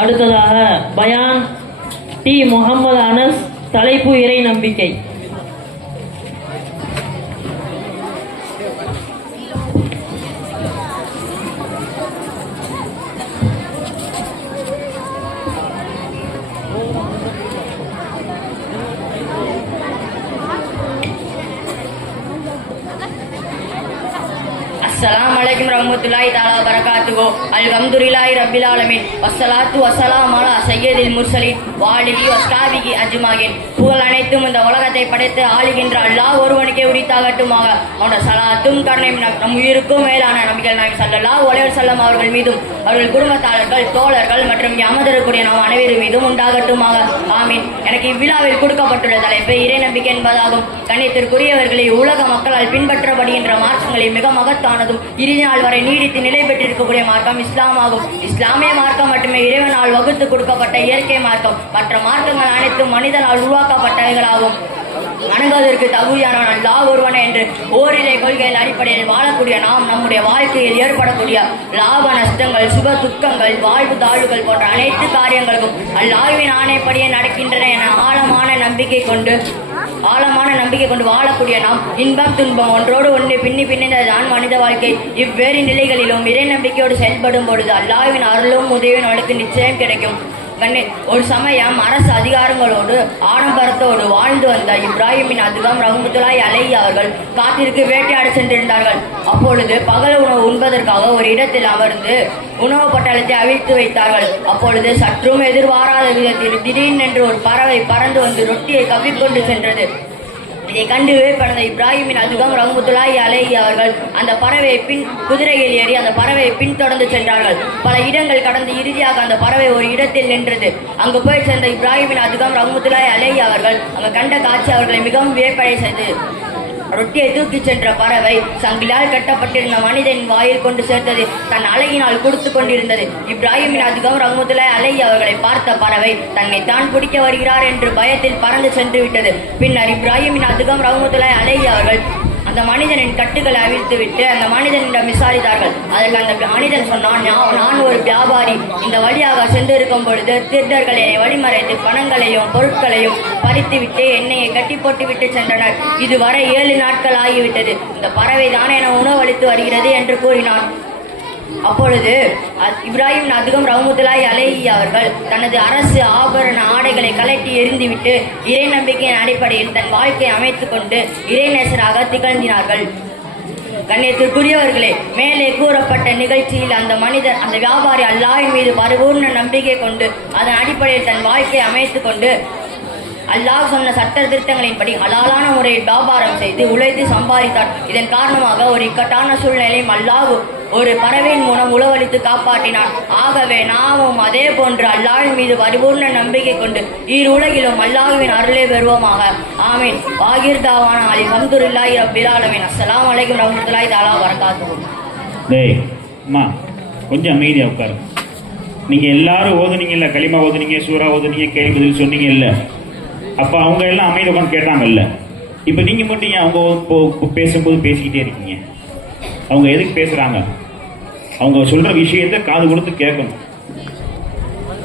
அடுத்ததாக பயான் டி முகமது அனஸ். தலைப்பு இறை நம்பிக்கை. அஸ்ஸலாமு அலைக்கும் வரஹ்மத்துல்லாஹி தஆலா வபரகாத்துஹு. அல்ஹம்துலில்லாஹி ரப்பில் ஆலமீன். வஸ்ஸலாத்து வஸ்ஸலாமு அலா சய்யிதில் முர்சலீன் வாலிஹி வஸ்ஹாபிஹி அஜ்மாயின். புகழ் அனைத்தும் இந்த உலகத்தை படைத்து ஆளுகின்ற அல்லாஹ் ஒருவனுக்கே உரித்தாகட்டுமாக. அவனோட சலாத்தும் கருணையும் நம் உயிருக்கும் மேலான நபிகள் நாயகம் ஸல்லல்லாஹு அலைஹி வஸல்லம் அவர்கள் மீதும் அவர்கள் குடும்பத்தாளர்கள் தோழர்கள் மற்றும் அமர்ந்திருக்கக்கூடிய நாம் அனைவரும் மீதும் உண்டாகட்டுமாக. ஆமீன். எனக்கு இவ்விழாவில் கொடுக்கப்பட்டுள்ள தலைப்பு இறை நம்பிக்கை என்பதாகும். கண்ணியத்திற்குரியவர்களை உலக மக்களால் பின்பற்றப்படுகின்ற மார்க்கங்களில் மிக மகத்தானதும் இறுதி நாள் வரை நீடித்து நிலை பெற்றிருக்கக்கூடிய மார்க்கம் இஸ்லாம் ஆகும். இஸ்லாமிய மார்க்கம் மட்டுமே இறைவனால் வகுத்து கொடுக்கப்பட்ட இயற்கை மார்க்கம். மற்ற மார்க்கங்கள் அனைத்தும் மனிதனால் உருவாக்கப்பட்டவைகளாகும். வணங்குவதற்கு தகுதியானவன் அல்லாஹ் ஒருவனே என்று ஓரிரை கொள்கையின் அடிப்படையில் வாழக்கூடிய நாம் நம்முடைய வாழ்க்கையில் ஏற்படக்கூடிய லாப நஷ்டங்கள், சுக துக்கங்கள், வாழ்வு தாழ்வுகள் போன்ற அனைத்து காரியங்களுக்கும் அல்லாஹ்வின் ஆணைப்படியே நடக்கின்றன என ஆழமான நம்பிக்கை கொண்டு வாழக்கூடிய நாம் இன்பம் துன்பம் ஒன்றோடு ஒன்று பின்னினதான் மனித வாழ்க்கை. இவ்வேறு நிலைகளிலும் இறை நம்பிக்கையோடு செயல்படும் பொழுது அல்லாஹ்வின் அருளும் உதவியும் அவளுக்கு நிச்சயம் கிடைக்கும். ஒரு சமயம் அரசு அதிகாரங்களோடு ஆடம்பரத்தோடு வாழ்ந்து வந்த இப்ராஹிமின் அதுகம் ரஹ்மத்துல்லாஹி அலைஹி அவர்கள் காட்டிற்கு வேட்டையாட சென்றிருந்தார்கள். அப்பொழுது பகல் உணவு உண்பதற்காக ஒரு இடத்தில் அமர்ந்து உணவு பட்டலத்தை அவிழ்த்து வைத்தார்கள். அப்பொழுது சற்றும் எதிர்பாராத விதத்தில் திடீரென்று ஒரு பறவை பறந்து வந்து ரொட்டியை கவ்விக்கொண்டு சென்றது. இதை கண்டு வியப்படைந்த இப்ராஹிமின் அதுகம் ரஹ்மத்துல்லாஹி அலைஹி அவர்கள் அந்த பறவையை குதிரையில் ஏறி அந்த பறவையை பின்தொடர்ந்து சென்றார்கள். பல இடங்கள் கடந்து இறுதியாக அந்த பறவை ஒரு இடத்தில் நின்றது. அங்கு போய் சேர்ந்த இப்ராஹிமின் அதுகம் ரஹ்மத்துல்லாஹி அலைஹி அவர்கள் அங்கு கண்ட காட்சி அவர்களை மிகவும் வியப்படை செய்தது. ரொட்டியை தூக்கிச் சென்ற பறவை சங்கிலால் கட்டப்பட்டிருந்த மனிதனின் வாயில் கொண்டு சேர்த்தது தன் அழகினால் கொடுத்து கொண்டிருந்தது. இப்ராஹிமின் அதிகம் ரஹ்மத்துல்லாஹி அலைஹி அவர்களை பார்த்த பறவை தன்னை தான் பிடிக்க வருகிறார் என்று பயத்தில் பறந்து சென்று விட்டது. பின்னர் இப்ராஹிமின் அதிகம் ரஹ்மத்துல்லாஹி அலைஹி அவர்கள் அந்த மனிதனின் கட்டுகளை அவிழ்த்து விட்டு அந்த மனிதனிடம் விசாரித்தார்கள். அதற்கு அந்த மனிதன் சொன்னான், நான் ஒரு வியாபாரி. இந்த வழியாக சென்றிருக்கும் பொழுது திருடர்கள் என்னை வழிமறைத்து பணங்களையும் பொருட்களையும் பறித்து விட்டு எண்ணெயை கட்டி போட்டு விட்டு சென்றனர். இதுவரை 7 நாட்கள் ஆகிவிட்டது. இந்த பறவை தான் என உணவளித்து வருகிறது என்று கூறினான். அப்பொழுது இப்ராஹிம் அதிகம் ரஹ்மத்துல்லாஹி அலைஹி அவர்கள் தனது அரசு ஆபரண ஆடைகளை கலட்டி எறிந்துவிட்டு இறை நம்பிக்கையின் அடிப்படையில் தன் வாழ்க்கையை அமைத்துக் கொண்டு இறைநேசராக திகழ்ந்தினார்கள். கண்ணியத்திற்குரியவர்களே, மேலே கூறப்பட்ட நிகழ்ச்சியில் அந்த வியாபாரி அல்லாஹ்வின் மீது பரிபூர்ண நம்பிக்கை கொண்டு அதன் அடிப்படையில் தன் வாழ்க்கையை அமைத்துக் கொண்டு அல்லாஹ் சொன்ன சட்ட திருத்தங்களின்படி ஹலாலான முறையில் வியாபாரம் செய்து உழைத்து சம்பாதித்தார். இதன் காரணமாக ஒரு இக்கட்டான சூழ்நிலையும் அல்லாஹ் ஒரு பறவையின் மூலம் உளவளித்து காப்பாற்றினார். ஆகவே நாமும் அதே போன்று அல்லாஹ்வின் மீது பரிபூர்ண நம்பிக்கை கொண்டு உலகிலும் அல்லாஹ்வின் அருளை பெறுவோமாக. ஆமீன். வாகிர் தாவான அல்ஹம்துலில்லாஹி ரப்பில் ஆலமீன். அஸ்ஸலாமு அலைக்கும் வரஹ்மத்துல்லாஹி தஆலா வபரகாத்துஹு. டேய் அம்மா, கொஞ்சம் அமைதியாக உட்காரு. நீங்கள் எல்லாரும் ஓதுனீங்கல்ல, களிமா ஓதுனீங்க, சூறா ஓதுனீங்க, கேள்வி பதில் சொன்னீங்க இல்லை? அப்போ அவங்க எல்லாம் அமைதி உட்காந்து கேட்டாங்கல்ல. இப்போ நீங்கள் மட்டும் ஏன் அவங்க பேசும்போது பேசிக்கிட்டே இருக்கீங்க? அவங்க எதுக்கு பேசுகிறாங்க? அவங்க சொல்கிற விஷயத்தை காது கொடுத்து கேட்கணும்.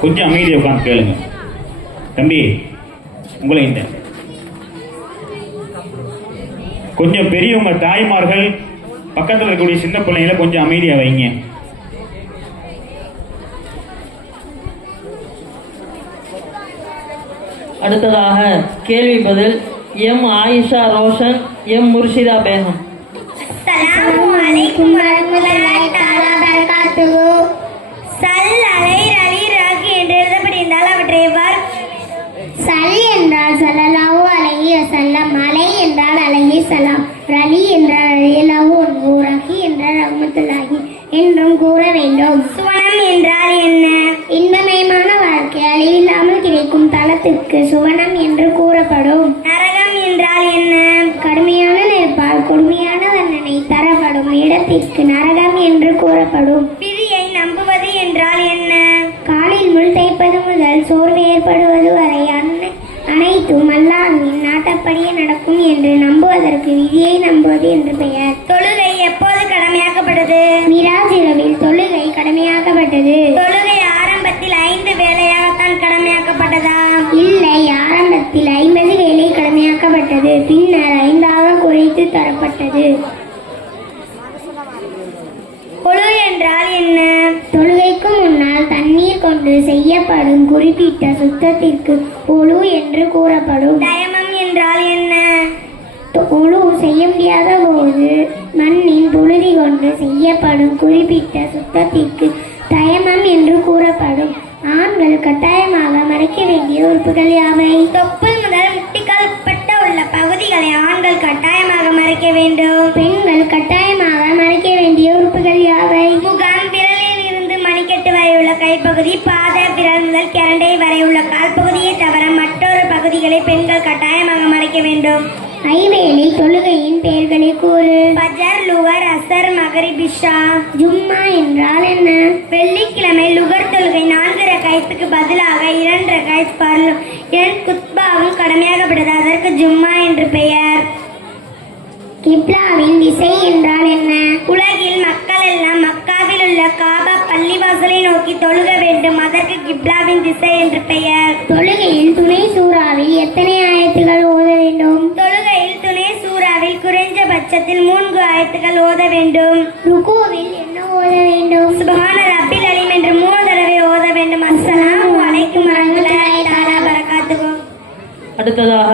கொஞ்சம் அமைதியாக உட்காந்து கேளுங்க. தம்பி, உங்களை இந்த கொஞ்சம் பெரியவங்க தாய்மார்கள் பக்கத்தில் இருக்கக்கூடிய சின்ன பிள்ளைங்களை கொஞ்சம் அமைதியாக வைங்க. அடுத்ததாக கேள்வி பதில் எம் ஆயிஷா ரோஷன், எம் முர்ஷிதா பேகம். அஸ்ஸலாமு அலைக்கும் வரஹ்மத்துல்லாஹி தஆலா பரகாத்துஹு. சல் அலை ரலி ரகி என்று எழுதப்பட்டிருந்தால் அவற்றை எவ்வாறு? சல் என்றால் ஸல்லல்லாஹு அலைஹி வஸல்லம், அலை என்றால் அலைஹி ஸலாம், ரலி என்றால் ரலியல்லாஹு அன்ஹு, ரஹி என்றால் ரஹ்மத்துல்லாஹி என்றும் கூற வேண்டும். சுவனம் என்றால் என்ன? இன்பமயமான வாழ்க்கை அழிவில்லாமல் கிடைக்கும் தலத்திற்கு சுவனம் என்று கூறப்படும். நரகம் என்றால் என்ன? கடுமையான நெருப்பால் கொடுமையான தண்டனை தரப்படும் இடத்திற்கு நரகம் என்று கூறப்படும். விதியை நம்புவது என்றால் என்ன? காலில் முள் தைப்பது முதல் சோர்வு ஏற்படுவது வரை அனைத்தும் அல்லாஹ்வின் நாட்டப்படியே நடக்கும் என்று நம்புவதற்கு விதியை நம்புவது என்று பெயர். தொழுகை எப்போது கடமையாக்கப்பட்டது? மிராஜ் இரவில் தொழுகை கடமையாக்கப்பட்டது. தொழுகை ஆரம்பத்தில் 5 வேளையாகத்தான் கடமையாக்கப்பட்டதா? இல்லை, ஆரம்பத்தில் 50 வேளை கடமையாக்கப்பட்டது. பின்னர் 5ஆக குறைத்து தரப்பட்டது. ஒழு என்றால் என்ன? தொழுகைக்கு முன்னால் தண்ணீர் கொண்டு செய்யப்படும் குறிப்பிட்ட சுத்தத்திற்கு ஒழு என்று கூறப்படும். தயமம் என்றால் என்ன? ஒழு செய்ய முடியாத போது மண்ணின் புழுதி கொண்டு செய்யப்படும் குறிப்பிட்ட சுத்தத்திற்கு தயமம் என்று கூறப்படும். ஆண்கள் கட்டாயமாக மறைக்க வேண்டிய உறுப்புகள் யாவை? தொப்புள் முதல் முட்டிக்கால் பட்ட உள்ள பகுதிகளை ஆண்கள் கட்டாயமாக மறைக்க வேண்டும். பெண்கள் கட்டாயமாக மறைக்க வேண்டிய உறுப்புகள் யாவை? முகம், விரலில் இருந்து மணிக்கட்டு வரை உள்ள கைப்பகுதி, பாத விரல் முதல் கரண்டை வரை உள்ள கால் பகுதியை தவிர மற்றொரு பகுதிகளை பெண்கள் கட்டாயமாக மறைக்க வேண்டும். ஐவேளை தொழுகையின் பெயர்களை கூறு. ஃபஜர், லுகர், அசர், மகரிப், இஷா. ஜும்மா என்றால் என்ன? வெள்ளிக்கிழமை லுகர் தொழுகை 4 ரக்காயத்துக்கு பதிலாக 2 ரக்காயத் பர்லும் 2 குத்பாவும் கடமையாகப்பட்டது. அதற்கு ஜும்மா என்று பெயர். கிப்லாவின் திசை என்றால் என்ன? உலகில் மக்கள் எல்லாம் மக்காவில் உள்ள காபா பள்ளிவாசலை நோக்கி தொழுக வேண்டும். அதற்கு கிப்லாவின் திசை என்று பெயர். தொழுகையில் துணை சூறாவில் எத்தனை ஆயத்துகள் ஓத வேண்டும்? தொழுகையில் துணை சூறாவில் குறைஞ்சபட்சத்தில் 3 ஆயத்துகள் ஓத வேண்டும். ருகூவில் என்ன ஓத வேண்டும்? சுப்ஹான ரப்பில் அலீம் என்று 3 தடவை ஓத வேண்டும். அஸ்ஸலாமு அலைக்கும் வரஹ்மத்துல்லாஹி தஆலா பரகாத்துஹு. அடுத்ததாக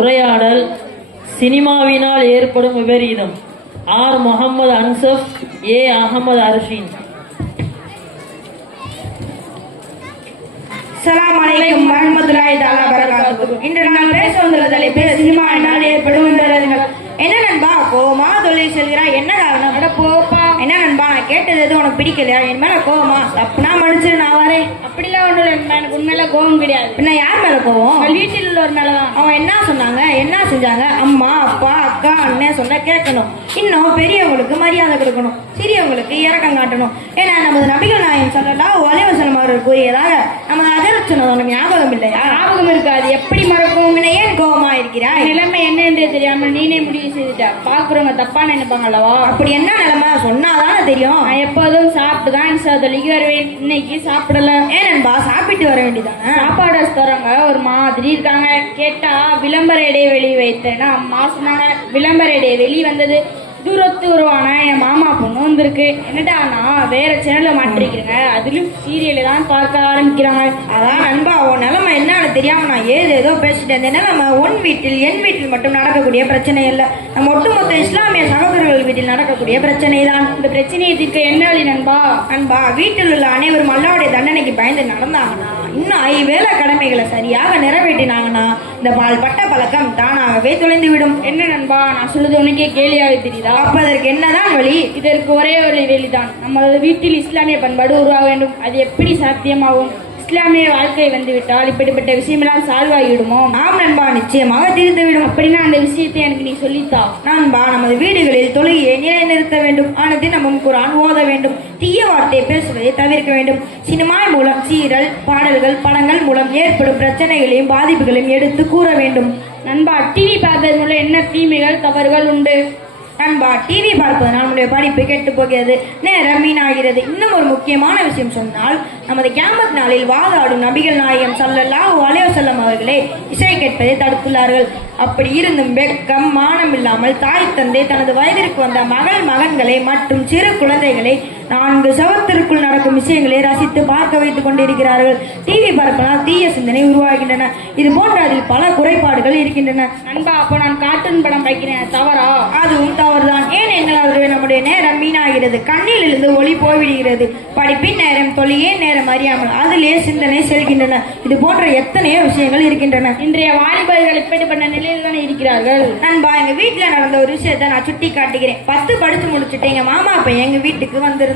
உரையாடல் சினிமாவினால் ஏற்படும் விபரீதம். ஆர் முகமது அன்சப், ஏ அகமது அர்ஷின். அஸ்ஸலாமு அலைக்கும் வரஹ்மத்துல்லாஹி தஆலா பரகாத்துஹு. இன்று நான் பேச வந்துள்ள தலைப்பு சினிமாவினால் ஏற்படும் விபரீதங்கள். என்ன நண்பா, கோவமா தொழில் செல்கிறாய்? என்ன காரணம்? அட போப்பா. என்ன நண்பா, நான் கேட்டது எதுவும் உனக்கு பிடிக்கலையா? என் மேல கோவமா? அப்பனா மன்னிச்சிரு, நான் வரேன். அப்படிலாம் ஒன்றும் இல்லை, எனக்கு உண்மையில கோவம் கிடையாது. பின்ன யார் மேல கோவம்? வீட்டில் உள்ளவர் மேலதான். அவன் என்ன சொன்னாங்க, என்ன செஞ்சாங்க? அம்மா, அப்பா, அக்கா, அண்ணன், சொன்னா கேட்கணும். இன்னும் பெரியவங்களுக்கு மரியாதை கொடுக்கணும், சிறியவங்களுக்கு இரக்கம் காட்டணும். ஏன்னா நமது நபிகள் நாயகம் ஸல்லல்லாஹு அலைஹி வஸல்லம் அவர்கள் கூறியதாக நமது ஹஜ்ரத் சொன்னது ஞாபகம் இல்லையா? ஞாபகம் இருக்காது, எப்படி மறக்கும்? உன்னை ஏன் கோபமா இருக்கிறாய்? நிலைமை என்ன என்று தெரியாம நீனே முடிவு செய்துட்ட. பாக்குறவங்க தப்பா நினைப்பாங்க அல்லவா? அப்படி என்ன நிலைமை சொன்னாதானே தெரியும். நான் எப்போதும் சாப்பிட்டு தான் தொலைக்கு வருவேன். இன்னைக்கு சாப்பிடல. ஏன் நண்பா, சாப்பிட்டு வர வேண்டியதானே? சாப்பாடு தரங்க ஒரு மாதிரி இருக்காங்க. கேட்டா விளம்பர இடைவெளி வைத்தேன்னா அம்மா சொன்னாங்க. விளம்பர இடைவெளி வந்தது. தூரத்து உருவான என் மாமா பொண்ணு வந்திருக்கு. என்னடா நான் வேற சேனல்ல மாட்டிருக்கிறேங்க, அதுலயும் சீரியலை தான் பார்க்க ஆரம்பிக்கிறாங்க. அதான் நண்பா, உன் நிலைமை என்னன்னு தெரியாம நான் ஏதோ பேசிட்டேன். இந்த நிலைமை உன் வீட்டில் என் வீட்டில் மட்டும் நடக்கக்கூடிய பிரச்சனை இல்லை, நம்ம ஒட்டுமொத்த இஸ்லாமிய சகோதரர்கள் வீட்டில் நடக்கக்கூடிய பிரச்சனை தான். இந்த பிரச்சனையை தீர்க்க என்ன வழி நண்பா? நண்பா, வீட்டில் உள்ள அனைவரும் அல்லாவுடைய தண்டனைக்கு பயந்து நடந்தாங்கன்னா, இன்னும் 5 வேளை கடமைகளை சரியாக நிறைவேற்றினாங்கன்னா இந்த பால் பட்ட பழக்கம் தானாகவே தொலைந்து விடும். என்ன நண்பா, நான் சொல்றது உனக்கே கேலியாக தெரியுதா? அப்ப அதற்கு என்னதான் வழி? இதற்கு ஒரே ஒரு வழிதான். நமது வீட்டில் இஸ்லாமிய பண்பாடு உருவாக வேண்டும். அது எப்படி சாத்தியமாகும்? இஸ்லாமிய வாழ்க்கை வந்துவிட்டால் இப்படிப்பட்ட விஷயமெல்லாம் சால்வ் ஆகிவிடுமோ? ஆம் நண்பா, நிச்சயமாக தீர்ந்துவிடும். அப்படின்னா அந்த விஷயத்தை எனக்கு நீ சொல்லித்தா. நண்பா, நமது வீடுகளில் தொழுகையை நிலைநிறுத்த வேண்டும். தினமும் குர்ஆன் ஓத வேண்டும். தீய வார்த்தை பேசுவதை தவிர்க்க வேண்டும். சினிமா மூலம் சீரல், பாடல்கள், படங்கள் மூலம் ஏற்படும் பிரச்சனைகளையும் பாதிப்புகளையும் எடுத்து கூற வேண்டும். நண்பா, டிவி பார்ப்பதன் மூலம் என்ன தீமைகள் தவறுகள் உண்டு? நண்பா, டிவி பார்ப்பதனால் நம்முடைய படிப்பு கெட்டு போகிறது, நேரம் வீணாகிறது. இன்னும் ஒரு முக்கியமான விஷயம் சொன்னால், நமது கியாமத் நாளில் வாதாடும் நபிகள் நாயகம் ஸல்லல்லாஹு அலைஹி வஸல்லம் அவர்களே இசை கேட்பதை தடுத்துள்ளார்கள். அப்படி இருந்தும் வெட்கம் மானம் இல்லாமல் தாய் தந்தை தனது வயதிற்கு வந்த மகன்களை மற்றும் சிறு குழந்தைகளை 4 சவத்திற்குள் நடக்கும் விஷயங்களை ரசித்து பார்க்க வைத்துக் கொண்டிருக்கிறார்கள். டிவி பார்ப்பதால் தீய சிந்தனை உருவாகின்றன. இது போன்ற அதில் பல குறைபாடுகள் இருக்கின்றன. நண்பா, அப்போ நான் கார்ட்டூன் படம் பார்க்கிறேன், தவறா? அதுவும் தவறுதான். ஏன் எங்களால் நம்முடைய நேரம் வீணாகிறது, கண்ணில் இருந்து ஒளி போய்விடுகிறது. படிப்பின் நேரம், தொழிலே நேரம் அறியாமல் அதிலே சிந்தனை செல்கின்றன. இது போன்ற எத்தனையோ விஷயங்கள் இருக்கின்றன. இன்றைய வாலிபர்கள் இப்படிப்பட்ட நிலையில் தானே இருக்கிறார்கள். நண்பா, எங்க வீட்டுல நடந்த ஒரு விஷயத்த நான் சுட்டி காட்டுகிறேன். 10 படிச்சு முடிச்சுட்டு எங்க மாமா பையன் எங்க வீட்டுக்கு வந்திருந்தான்.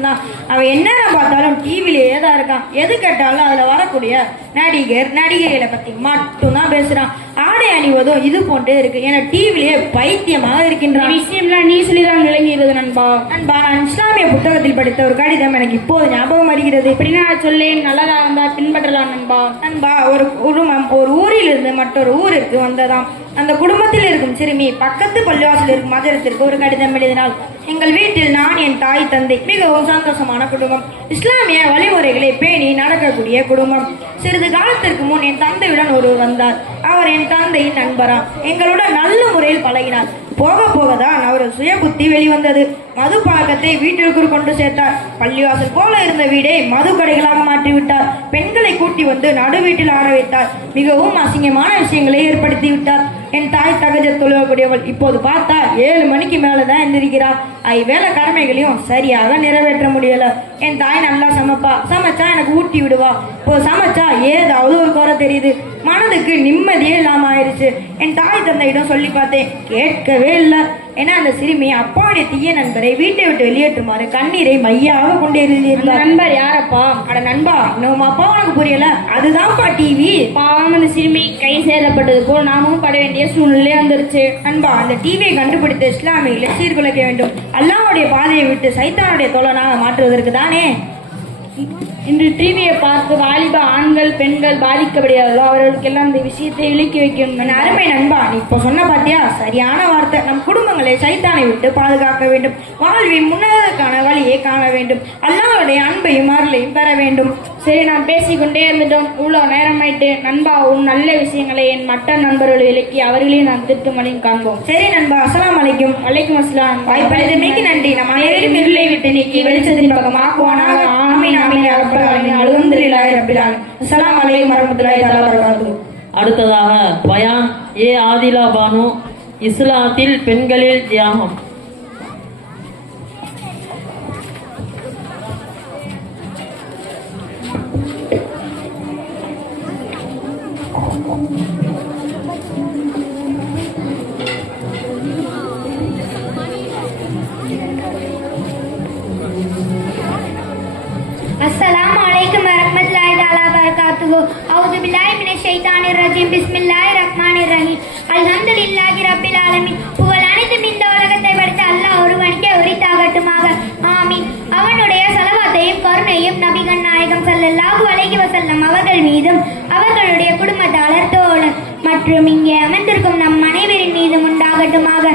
அவன் என்ன பார்த்தாலும் டிவிலேயே தான் இருக்கான். எது கேட்டாலும் அதுல வரக்கூடிய நடிகைகளை பத்தி மட்டும்தான் பேசுறான். ஆடை அணிவதும் இது போன்றே இருக்கு. என டிவிலேயே பைத்தியமாக இருக்கின்றான். விஷயம்லாம் நீ சொல்லிதான் விளங்குகிறது நண்பா. நண்பா, நான் இஸ்லாமிய புத்தகத்தில் படித்த ஒரு கடிதம் எனக்கு இப்போது ஞாபகம் வருகிறது. இப்படின்னா சொல்லேன், நல்லதா இருந்தா பின்பற்றலாம் நண்பா. நண்பா, ஒரு குடும்பம் ஒரு ஊரிலிருந்து மற்றொரு ஊருக்கு வந்ததாம். அந்த குடும்பத்தில் இருக்கும் சிறுமி பக்கத்து பள்ளிவாசல் இருக்கும் மதத்திற்கு ஒரு கடிதம் எழுதினாள். எங்கள் வீட்டில் நான், என் தாய் தந்தை மிகவும் சந்தோஷமான குடும்பம். இஸ்லாமிய வழிமுறைகளை பேணி நடக்கக்கூடிய குடும்பம். சிறிது காலத்திற்கு முன் என் தந்தையுடன் ஒருவர் வந்தார். அவர் என் தந்தையின் நண்பராம். எங்களுடன் நல்ல முறையில் பழகினார். போக போகதான் அவரது சுய புத்தி வெளிவந்தது. மது பழக்கத்தை வீட்டிற்குள் கொண்டு சேர்த்தார். பள்ளிவாசல் போல இருந்த வீடை மது கடைகளாக மாற்றிவிட்டார். பெண்களை கூட்டி வந்து நடு வீட்டில் ஆட வைத்தார். மிகவும் அசிங்கமான விஷயங்களை ஏற்படுத்தி விட்டார். என் தாய் தகஜத் தொழுவக்கூடியவள். இப்போது பார்த்தா 7 மணிக்கு மேலதான் எந்திரிக்கிறார். 5 வேளை கடமைகளையும் சரியாக நிறைவேற்ற முடியல. என் தாய் நல்லா சமைச்சா எனக்கு ஊட்டி விடுவா. இப்போ சமைச்சா ஏதாவது ஒரு குறை தெரியுது. மனதுக்கு நிம்மதியே இல்லாம ஆயிடுச்சு. என் தாய் தந்தையிடம் சொல்லி பார்த்தேன், கேட்கவே இல்லை. ஏன்னா அந்த சிறுமி அப்பாவுடைய தீய நண்பரை வீட்டை விட்டு வெளியேற்றுமாறு கண்ணீரை மையாக கொண்டே இருந்தார். நண்பர் யாரப்பா? அட நண்பா, நம்ம அப்பா உனக்கு புரியல, அதுதான்ப்பா டிவி. பாவம், அந்த சிறுமி கை சேதப்பட்டது போல் நாமும் பட வேண்டிய சூழ்நிலை வந்துருச்சு. நண்பா, அந்த டிவியை கண்டுபிடித்த இஸ்லாமியர்களை சீர்குலைக்க வேண்டும். அல்லாஹ்வுடைய பாதையை விட்டு சைத்தானுடைய தோழனாக மாற்றுவதற்கு தானே. இன்று டிவியை பார்த்து வாலிப ஆண்கள் பெண்கள் பாதிக்கப்படுகிறார்களோ அவர்களுக்கெல்லாம் இந்த விஷயத்தை விலக்கி வைக்கணும். அருமை நண்பா, நீ இப்ப சொன்ன பாத்தியா, சரியான வார்த்தை. நம் குடும்பங்களை சைத்தானை விட்டு பாதுகாக்க வேண்டும். வாழ்வின் முன்னேறதுக்கான வழியை காண வேண்டும். அல்லாஹ்வுடைய அன்பையும் அருளையும் பெற வேண்டும். சரி, நான் பேசிக்கொண்டே இருந்துட்டோம், இவ்வளவு நேரம் ஆயிட்டு. நண்பா, உன் நல்ல விஷயங்களை என் மற்ற நண்பர்களை விலக்கி அவர்களையும் நான் திருத்தமலையும் காண்போம். சரி நண்பா, அஸ்ஸலாமு அலைக்கும். வலைக்கும் அஸ்ஸலாம். வாய்ப்பளித்தமைக்கு நன்றி. நம் அனைவரும் இருளை விட்டு நீக்கி வெளிச்சத்தின் பக்கம் ஆக்குவானாக. ஆமீன் ஆமீன் யா ரப்பல் ஆலமீன். அல்ஹம்துலில்லாஹி ரப்பில் ஆலமீன். அஸ்ஸலாமு அலைக்கும் வரஹ்மத்துல்லாஹி தஆலா வபரகாத்துஹு. அடுத்ததாக பயான் ஏ ஆதிலா பானு, இஸ்லாத்தில் பெண்களில் தியாகம். अस्सलामु अलैकुम वरहमतुल्लाहि तआला वबरकातुहू। अऊज़ु बिल्लाहि मिनश ஷைத்தானிர் ரஜீம். பிஸ்மில்லாஹிர் ரஹ்மானிர் ரஹீம். அல்ஹம்துலில்லாஹி ரப்பில் ஆலமீன். புகழ் அனைத்தும் இந்த உலகத்தில் செய்யப்படட்டுமாக.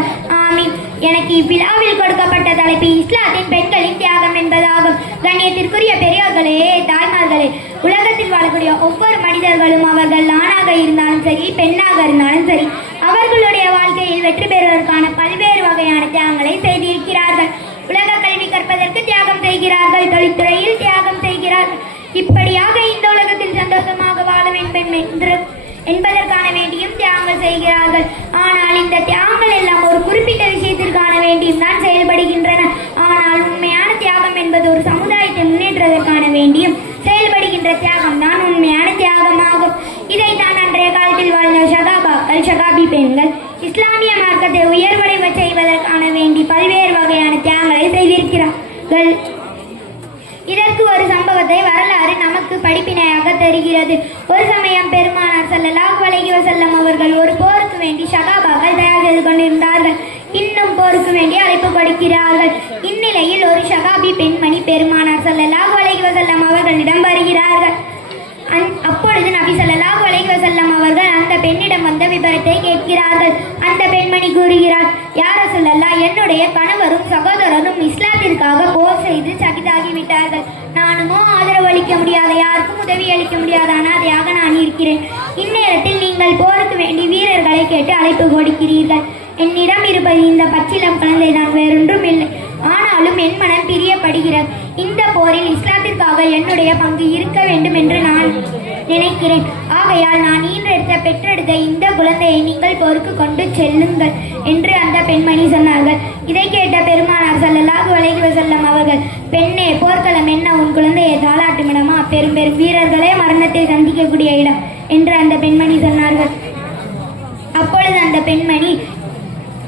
ஆமீன். எனக்கு இவ்விழாவில் கொடுக்கப்பட்ட தலைப்பு இஸ்லாத்தின் பெண்களின் தியாகம் என்பதாகும். கண்ணியத்திற்குரிய பெரியோர்களே, தாய்மார்களே, உலகத்தில் வாழக்கூடிய ஒவ்வொரு மனிதர்களும் அவர்கள் ஆணாக இருந்தாலும் சரி, பெண்ணாக இருந்தாலும் சரி, அவர்களுடைய வாழ்க்கையில் வெற்றி பெறுவதற்கான பல்வேறு வகையான தியாகங்களை செய்திருக்கிறார்கள். உலக கல்வி கற்பதற்கு தியாகம் செய்கிறார்கள், தொழில்துறையில் தியாகம் செய்கிறார்கள். இப்படியாக இந்த உலகத்தில் சந்தோஷமாக வாழ வேண்டும் என்பதற்கான வேண்டியும் தியாகங்கள் செய்கிறார்கள். ஆனால் இந்த தியாகங்கள் எல்லாம் ஒரு குறிப்பிட்ட விஷயத்திற்கான வேண்டியும் தான் செயல்படுகின்றன. ஆனால் உண்மையான தியாகம் என்பது ஒரு சமுதாயத்தை முன்னேற்றுவதற்கான வேண்டியும் செயல்படுகின்ற தியாகம் தான் உண்மையான தியாகமாகும். இதைத்தான் அன்றைய காலத்தில் வாழ்ந்த ஷகாபி பெண்கள் இஸ்லாமிய மார்க்கத்தை உயர்வடைய செய்வதற்கான வேண்டி பல்வேறு வகையான தியாகங்களை செய்திருக்கிறார்கள். இதற்கு ஒரு சம்பவத்தை வரலாறு நமக்கு படிப்பினையாக தருகிறது. ஒரு சமயம் பெருமானார் ஸல்லல்லாஹு அலைஹி வஸல்லம் அவர்கள் ஒரு போருக்கு வேண்டி ஷகாபாக்கள் தயார் செய்து கொண்டிருந்தார்கள். இன்னும் போருக்கு வேண்டி அழைப்பு கொடுக்கிறார்கள். இந்நிலையில் ஒரு ஷகாபி பெண்மணி பெருமானார் ஸல்லல்லாஹு அலைஹி வஸல்லம் அவர்களிடம் வருகிறார்கள். அப்பொழுது நபி ஸல்லல்லாஹு அலைஹி வஸல்லம் அவர்கள் அந்த பெண்ணிடம் வந்த விபரத்தை கேட்கிறார்கள். அந்த பெண்மணி கூறுகிறார், யா ரசூலல்லாஹ், என்னுடைய கணவரும் சகோதரரும் இஸ்லாத்திற்காக போர் செய்து ஷஹீதாகிவிட்டார்கள். நானுமோ ஆதரவு அளிக்க முடியாத, யாருக்கும் உதவி அளிக்க முடியாத அனாதையாக நான் இருக்கிறேன். இந்நேரத்தில் நீங்கள் போருக்கு வேண்டி வீரர்களை கேட்டு அழைப்பு கொடுக்கிறீர்கள். என்னிடம் இருப்பது இந்த பச்சிலம் குழந்தை தான், வேறொன்றும் இல்லை. ஆனாலும் என் மனம் பிரியப்படுகிறது. இந்த போரில் இஸ்லாத்திற்காக என்னுடைய பங்கு இருக்க வேண்டும் என்று நான் நினைக்கிறேன். ஆகையால் நான் பெற்றெடுத்த இந்த குழந்தையை நீங்கள் போருக்கு கொண்டு செல்லுங்கள் என்று அந்த பெண்மணி சொன்னார்கள். இதை கேட்ட பெருமானார் ஸல்லல்லாஹு அலைஹி வஸல்லம் அவர்கள், பெண்ணே, போர்க்களம் என்ன, உன் குழந்தையை தாளாட்டும் இடமா? பெரும் பெரும் வீரர்களே மரணத்தை சந்திக்கக்கூடிய இடம் என்று அந்த பெண்மணி சொன்னார்கள். அப்பொழுது அந்த பெண்மணி,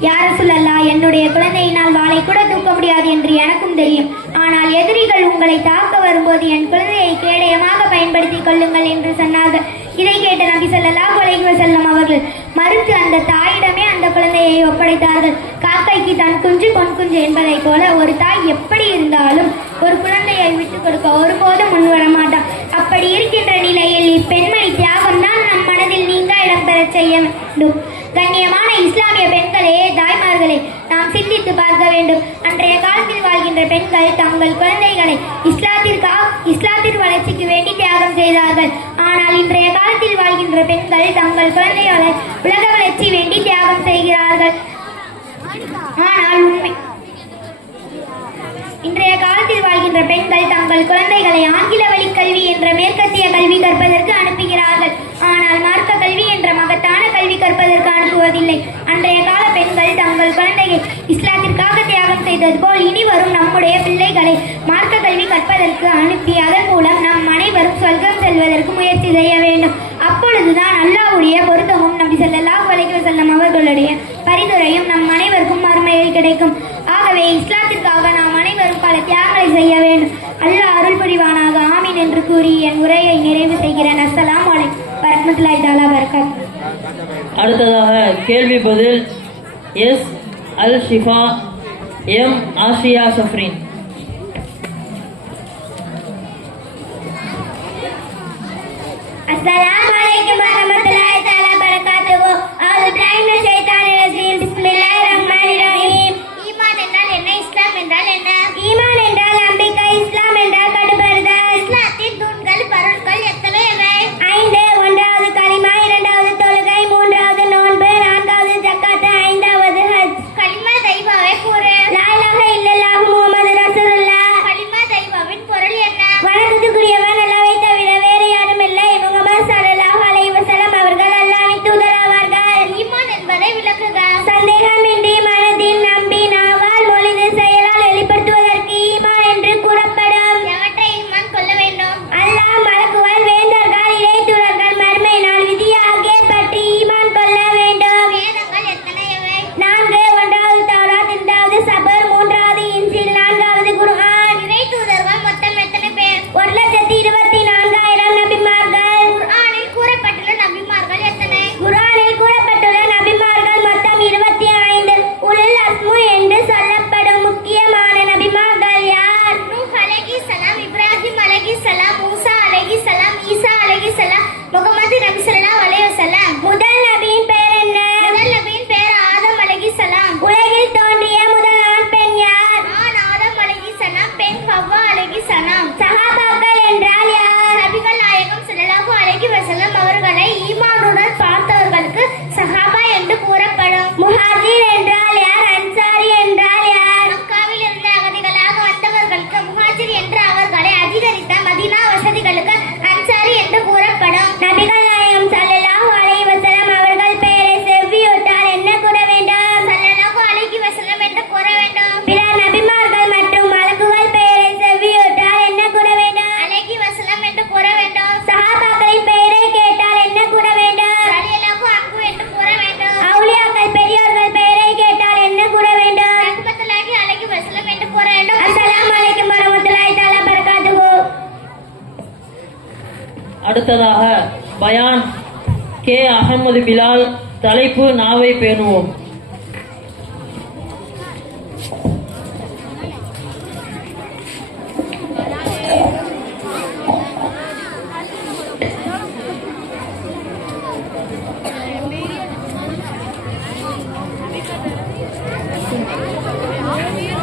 யா ரசூலல்லாஹ், என்னுடைய குழந்தையினால் வாளை கூட தூக்க முடியாது என்று எனக்கும் தெரியும். ஆனால் எதிரிகள் உங்களை தாக்க வரும்போது என் குழந்தையை கேடயமாக பயன்படுத்திக் கொள்ளுங்கள் என்று சொன்னார்கள். இதை கேட்ட நபி ஸல்லல்லாஹு அலைஹி வஸல்லம் அவர்கள் மறுத்து அந்த தாயிடமே அந்த குழந்தையை ஒப்படைத்தார்கள். காக்கைக்கு தன் குஞ்சு பொன் குஞ்சு என்பதை போல ஒரு தாய் எப்படி இருந்தாலும் ஒரு குழந்தையை விட்டுக் கொடுக்க ஒருபோதும் முன்வர மாட்டார். அப்படி இருக்கின்ற நிலையில் இப்பெண்மணி தியாகம் தான் நம் மனதில் நீங்க இடம்பெற செய்ய வேண்டும். கண்ணியமான இஸ்லாமிய பெண்களே, தாய்மார்களே, நாம் சிந்தித்து பார்க்க வேண்டும். அன்றைய காலத்தில் வாழ்கின்ற பெண்கள் தங்கள் குழந்தைகளை இஸ்லாத்திற்கு வளர்ச்சிக்கு வேண்டி தியாகம் செய்தார்கள். ஆனால் இன்றைய காலத்தில் வாழ்கின்ற பெண்கள் தங்கள் குழந்தைகளை உலக வளர்ச்சி வேண்டி தியாகம் செய்கிறார்கள். ஆனால் இன்றைய காலத்தில் வாழ்கின்ற பெண்கள் தங்கள் குழந்தைகளை ஆங்கில வழி கல்வி என்ற மேற்கத்திய கல்வி கற்பதற்கு அனுப்புகிறார்கள். ஆனால் மார்க்க கல்வி என்ற மகத்தான கல்வி கற்பதற்கு அனுப்புவதில்லை. அன்றைய கால பெண்கள் தங்கள் குழந்தையை இஸ்லாத்திற்காக தியாகம் செய்தது போல் இனி வரும் நம்முடைய பிள்ளைகளை மார்க்க கல்வி கற்பதற்கு அனுப்பி அதன் மூலம் நம் அனைவரும் சொர்க்கம் செல்வதற்கு முயற்சி செய்ய வேண்டும். அப்பொழுதுதான் அல்லாஹ்வுடைய பொருத்தமும் நபி ஸல்லல்லாஹு அலைஹி வஸல்லம் அவர்களுடைய பரிந்துரையும் நம் அனைவருக்கும் மறுமையில் கிடைக்கும். ஆகவே இஸ்லாத்திற்காக நாம் அனைவரும் பல தியாகங்களை செய்ய வேண்டும். அல்லாஹ் அருள் புரிவானாக. ஆமீன் என்று கூறி என் உரையை நிறைவு செய்கிறேன். அஸ்ஸலாமு அலைக்கும் வரஹ்மத்துல்லாஹி தஆலா வபரகாத்துஹு. அடுத்ததாக கேள்வி பதில் எஸ் அல் ஷிஃபா, எம் ஆஷியா சஃப்ரின். அஸ்ஸலாமு அலைக்கும் வரஹ்மத்துல்லாஹி தஆலா வபரகாத்துஹு. அவுது பில்லாஹி மினஷ் ஷைத்தானிர் ரஜீம். பிஸ்மில்லாஹிர் ரஹ்மானிர் ரஹீம். ஈமான் என்றால் என்ன? இஸ்லாம் என்றால் என்ன? ஈமான் என்றால் நம்பிக்கை, இஸ்லாம் என்றால் கட்டுப்படுதல். இஸ்லாத்தின் தூண்கள், பொருட்கள் எத்தனை? 5. ஒன்றாவது கலிமா, இரண்டாவது தொழுகை, மூன்றாவது நோன்பு, நான்காவது ஜக்காத், ஐந்தாவது ஹஜ். கலிமா தெய்வாவை கூறு. லா இலாஹ இல்லல்லாஹு முஹம்மது ரசூலுல்லாஹ். கலிமா தெய்வாவின் பொருள் என்ன? வணக்கத்துக்குரியவன் அல்லாஹ்வை தவிர வேறு யாரும் இல்லை. முஹம்மது ஸல்லல்லாஹு அலைஹி வஸல்லம் அவர்கள் அல்லாஹ்வின் தூதர் ஆவார்கள். ஈமான் என்பதை அகமது பிலால். தலைப்பு நாவை பேணுவோம்.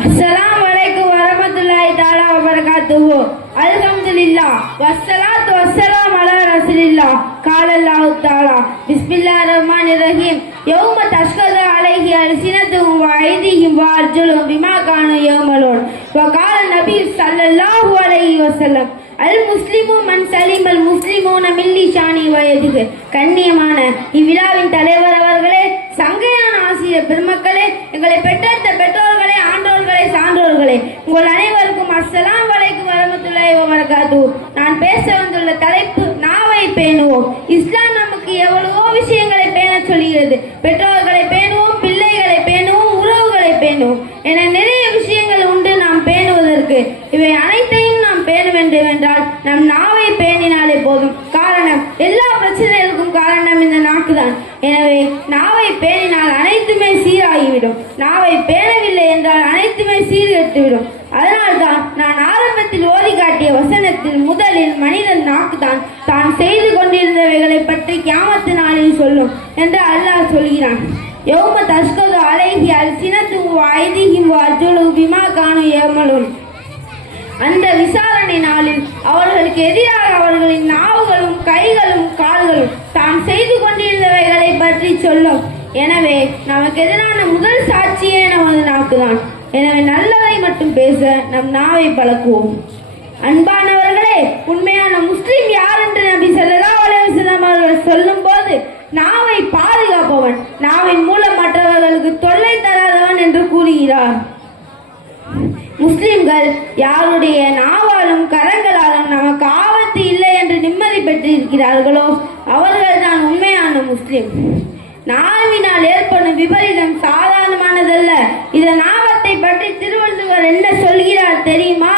அஸ்ஸலாமு அலைக்கும் வரஹ்மத்துல்லாஹி தஆலா வபரகாத்துஹு. அல்ஹம்துலில்லாஹ் வஸ்ஸலாத்து வஸ்ஸலாமு அலா ரசூலில்லாஹ். قال الله تعالى بسم الله الرحمن الرحيم يوم تشهد عليه ألسنتهم وأيديهم وأرجلهم بما كانوا يعملون. وقال النبي صلى الله عليه وسلم அல்-முஸ்லிமு மன் சலிம் அல்-முஸ்லிமூன மின் லிசானிஹி வ யதிஹி. கண்ணியமான இவ்விழாவின் தலைவர் அவர்களே, சங்கையான ஆசிரியர் பெருமக்களே, எங்களை பெற்றெடுத்த பெற்றோர்களே, ஆண்டோர்களே, சான்றோர்களே, உங்கள் அனைவருக்கும் அஸ்ஸலாமு அலைக்கும் வரஹ்மத்துல்லாஹி வ பரகாத்துஹு. நான் பேச வந்துள்ள தலைப்பு நாவை பேணுவோம். இஸ்லாம் நமக்கு எவ்வளவோ விஷயங்களை பேண சொல்கிறது. பெற்றோர்களை பேணுவோம், பிள்ளைகளை பேணுவோம், உறவுகளை பேணுவோம் என நிறைய விஷயங்கள் உண்டு நாம் பேணுவதற்கு. இவை அனைத்தையும் நாம் பேண வேண்டும் என்றால் நம் நாவை பேணினாலே போதும். காரணம், எல்லா பிரச்சனைகளுக்கும் காரணம் இந்த நாக்குதான். எனவே நாவை பேணினால் அனைத்துமே சீராகிவிடும். நாவை பேணவில்லை என்றால் அனைத்துமே சீர்கெட்டுவிடும். அதனால்தான் நான் ஆரம்பத்தில் ஓதி காட்டிய வசனத்தில் முதலில் மனிதன் நாக்குதான் தான் செய்து கொண்டிருந்தவைகளை பற்றி கியாமத்து நாளில் சொல்லும் என்று அல்லாஹ் சொல்கிறான். யௌம தஷ்கது அலைஹி அல்சினத்துஹு வ ஐதீஹிம் வ அர்ஜுலுஹு பிமா கானூ யஅமலூன். அந்த விசாரணை நாளில் அவர்களுக்கு எதிராக அவர்களின் நாவுகளும் கைகளும் கால்களும் தான் செய்து கொண்டிருந்தவைகளை பற்றி சொல்லும். எனவே நமக்கு எதிரான முதல் சாட்சியே நமது நாக்குதான். எனவே நல்லதை மட்டும் பேச நம் நாவை பழக்குவோம். அன்பானவர்களே, உண்மையான முஸ்லிம் யார் என்று நபி ஸல்லல்லாஹு அலைஹி வஸல்லம் அவர்கள் சொல்லும் போது நாவை பாதுகாப்பவன், நாவின் மூலம் மற்றவர்களுக்கு தொல்லை தராதவன் என்று கூறுகிறார். முஸ்லிம்கள் யாருடைய நாவாலும் கரங்களாலும் நமக்கு ஆபத்து இல்லை என்று நிம்மதி பெற்றிருக்கிறார்களோ அவர்கள் தான் உண்மையான முஸ்லிம். நாவினால் ஏற்படும் விபரீதம் சாதாரணமானதல்ல. இதன் ஆபத்தை பற்றி திருவள்ளுவர் என்ன சொல்கிறார் தெரியுமா?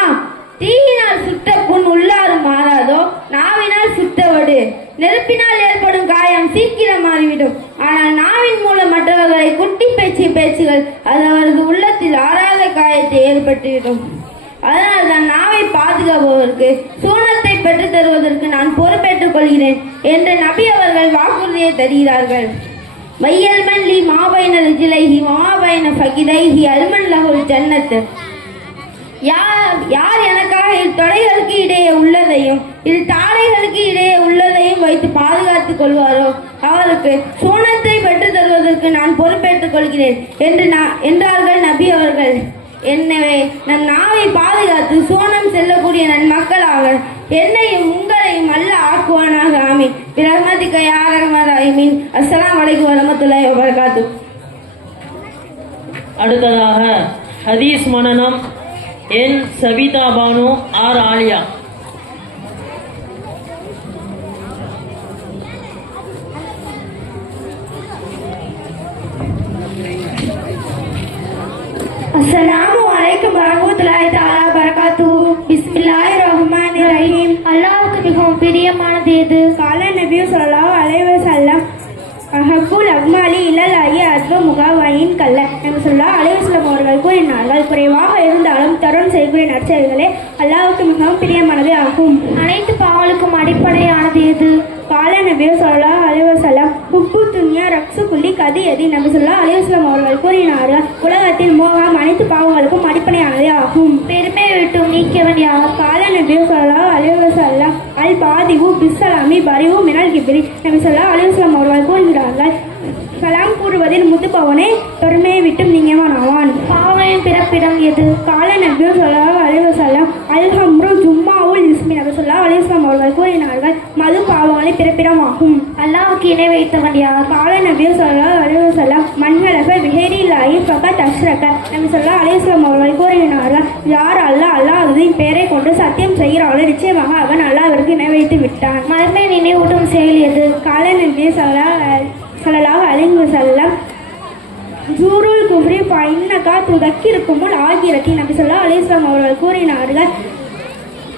தீயினால் சுட்ட புண் உள்ளாறு மாறாதோ, நாவினால் சுட்டவடு. நெருப்பினால் ஏற்படும் காயம் சீக்கிரம் மாறிவிடும். ஆனால் நாவின் மூலம் மற்றவர்களை குட்டி பேச்சுகள் அது அவரது உள்ளத்தில் ஆறாத காயத்தை ஏற்பட்டுவிடும். அதனால் தான் நாவை பாதுகாப்பதற்கு சூனத்தை பெற்று தருவதற்கு நான் பொறுப்பேற்றுக் கொள்கிறேன் என்று நபி அவர்கள் வாக்குறுதியை தருகிறார்கள். மையல்மன் லி மாபைன ரிஜிலைஹி மாபைன ஃபகிதைஹி அல்மன் லஹுல் ஜன்னத். யார் எனக்காக இரு தொடைகளுக்கு இடையே உள்ளதையும் இரு தாடைகளுக்கு இடையே உள்ளதையும் வைத்து பாதுகாத்துக் கொள்வாரோ அவருக்கு சூனத்தை பெற்று தருவதற்கு நான் பொறுப்பேற்றுக் கொள்கிறேன் என்றார்கள் நபி அவர்கள். எனவே நம் நாவை பாதுகாத்து சோனம் செல்லக்கூடிய நன்மக்களாக என்னையும் உங்களையும் அல்லாஹ் ஆக்குவானாக. ஆமீன். பிரஹ்மதிக யா ரஹ்மான் ரஹீம். அஸ்ஸலாமு அலைக்கும் வரஹ்மத்துல்லாஹி வபரகாத்துஹு. அடுத்ததாக ஹதீஸ் மனனம் என் சபிதா பானு ஆர் ஆலியா. அஸ்ஸலாமு அலைக்கும் வரஹ்மத்துல்லாஹி தஆலா பரகாத்துஹு. பிஸ்மில்லாஹிர் ரஹ்மானிர் ரஹீம். அல்லாஹ்வுக்கு மிகவும் பிரியமானது எது? கால நபி ஸல்லல்லாஹு அலைஹி வஸல்லம் அஹப்புல் அக்மாலி இல்லல்லாஹி அஸ்வ முகாவாயின் கல்ல. நபி ஸல்லல்லாஹு அலைஹி வஸல்லம் அவர்கள் கூறினார்கள், குறைவாக இருந்தாலும் தருண் செய்யக்கூடிய நற்செயல்களே அல்லாஹ்வுக்கு மிகவும் பிரியமானது ஆகும். அனைத்து பாவங்களுக்கும் அடிப்படையானது எது? கால நபி ஸல்லல்லாஹு அலைஹி வஸல்லம் ஹுப்பு துன்யா ரக்ஸு குல்லி கதியதி. நபி ஸல்லல்லாஹு அலைஹி வஸல்லம் அவர்கள் கூறினார்கள், உலகத்தில் மோகம் அனைத்து பாவங்களுக்கும் அடிப்படையானதே ஆகும். பெருமை விட்டு நீக்கியவன் யார்? கால நபி ஸல்லல்லாஹு அலைஹி வஸல்லம் அல் பாதிவு பிஸ்ஸலாமி பரிவு மினல் கிப்ரி. நபி ஸல்லல்லாஹு அலைஹி வஸல்லம் அவர்கள் கூறுகிறார்கள், சலாம் கூறுவதில் முதுபவனே பெருமையை விட்டும் நீங்கியவன் ஆவான். பாவனின் பிறப்பிடம் எது? கால நபி ஸல்லல்லாஹு அலைஹி வஸல்லம் அல் ஹம்ரு ஜும்மாவுல் இஸ்மி. நபி ஸல்லல்லாஹு அலைஹி வஸல்லம் அவர்கள் கூறினார்கள், மது பாவங்களின் பிறப்பிடமாகும். அல்லாஹ்வுக்கு இணை வைத்தவன் யார்? கால நபி ஸல்லல்லாஹு அலைஹி வஸல்லம் மன்ஹலஃப பிஹைரில்லாஹி ஃபகத் அஷ்ரக. நபி ஸல்லல்லாஹு அலைஹி வஸல்லம் அவர்கள் கூறினார்கள், யார் அல்லாஹ்வின் பெயரை கொண்டு சத்தியம் செய்கிறார்களோ நிச்சயமாக அவன் அல்லாஹ்விற்கு இணை வைத்து விட்டான். மறுமை நினைவூட்டும் செயல் எது? கால நபி ஸல்லல்லாஹு அலைஹி வஸல்லம் ஜூருல் குஃப்ரி ஃபஇன்னகா துதக்கிருக்குமுல் ஆகிரத்தி. நபி ஸல்லல்லாஹு அலைஹி வஸல்லம் அவர்கள் கூறினார்கள்,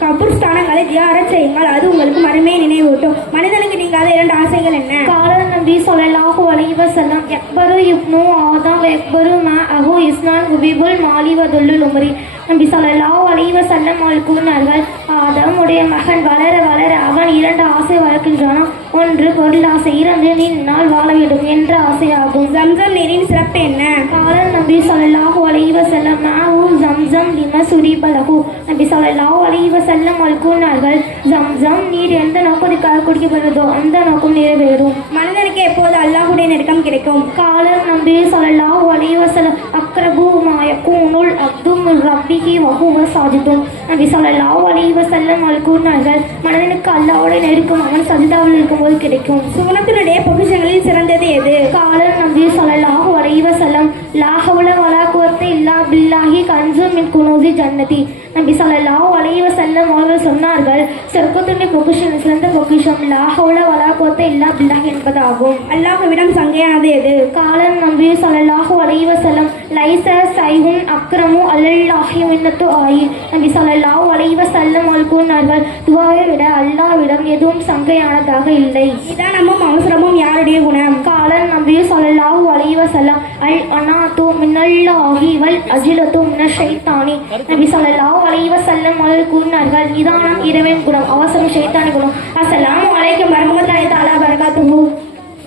கபுர்ஸ்தானங்களை ஜியாரத் செய்யுங்கள், அது உங்களுக்கு மறுமையை நினைவூட்டும். மனிதனுக்கு நீங்காத 2 ஆசைகள் என்ன? قال النبي صلى الله عليه وسلم يكبر ابن آدم ويكبر معه اثنان حبيب المال وذل الأمر. நபி ஸல்லல்லாஹு அலைஹி வஸல்லம் அவர்கள் கூறினார்கள், ஆதமுடைய மகன் வளர வளர அவன் 2 ஆசை வளர்க்கின்றான். ஒன்று பொருளாசை, 2 நின்னால் வாழ வேண்டும் என்ற ஆசையாகும். ஜம்சம் நீரின் சிறப்பு என்ன? காலன் நபி ஸல்லல்லாஹு அலைஹி வஸல்லம் மாவு ஜம்சம் லிம சுரிபலஹு. நபி ஸல்லல்லாஹு அலைஹி வஸல்லம் அவர்கள் கூறினார்கள், ஜம்சம் நீர் எந்த நோக்கத்துக்காக குடிக்கப்படுறதோ அந்த நோக்கம் நிறைவேறும். மனிதனுக்கு எப்போது அல்லாஹ்வுடைய நெருக்கம் கிடைக்கும்? காலன் நபி ஸல்லல்லாஹு அலைஹி வஸல்லம் அக்ரபு மா யகூனுல் அப்து மின் ரப்பிஹி வ ஹுவ சாஜிதுன். நபி ஸல்லல்லாஹு அலைஹி வஸல்லம் அவர்கள் கூறினார்கள், மனிதனுக்கு அல்லாஹ்வோட நெருக்கம் அவன் சஜிதாவில் இருக்கும்போது கிடைக்கும். சுவனத்தினுடைய பொக்கிஷங்களில் சிறந்தது எது? காலன் நபி ஸல்லல்லாஹு அலைஹி வஸல்லம் லா ஹவ்ல வலா குவத்த இல்லா பில்லாஹி கன்சு மின் குனூஸி ஜன்னதி. நபி ஸல்லல்லாஹு அலைஹி வஸல்லம் அவர்கள் சொன்னார்கள், சொர்க்கத்தினுடைய பொக்கிஷம் சிறந்த பொக்கிஷம் லா ஹவ்ல வலா குவத்த இல்லா பில்லாஹி என்பதாகும். அல்லாஹ்விடம் சங்கையானது எது? காலன் நபி ஸல்லல்லாஹு அலைஹி வஸல்லம் லைஸ சைஹுன் அக்ரமு அலல்லாஹி மின்னத்து ஆயி. நபி ஸல்லல்லாஹு அலைஹி வஸல்லம் அவர்கள் கூறினார்கள், துஆவை விட அல்லாஹ்விடம் எதுவும் சங்கையானதாக இல்லை. நிதானமும் அவசரமும் யாருடைய குணம்? காலன் நபி ஸல்லல்லாஹு அலைஹி வஸல்லம் அல் அனாது மினல்லாஹி வல் அஜிலத்து மினஷ் ஷைத்தானி. நபி ஸல்லல்லாஹு அலைஹி வஸல்லம் அவர்கள் கூறினார்கள், நிதானம் இறைவன் குணம், அவசரம் ஷைத்தானி குணம். அஸ்ஸலாமு அலைக்கும் வரஹ்மத்துல்லாஹி தஆலா வபரகாத்துஹு.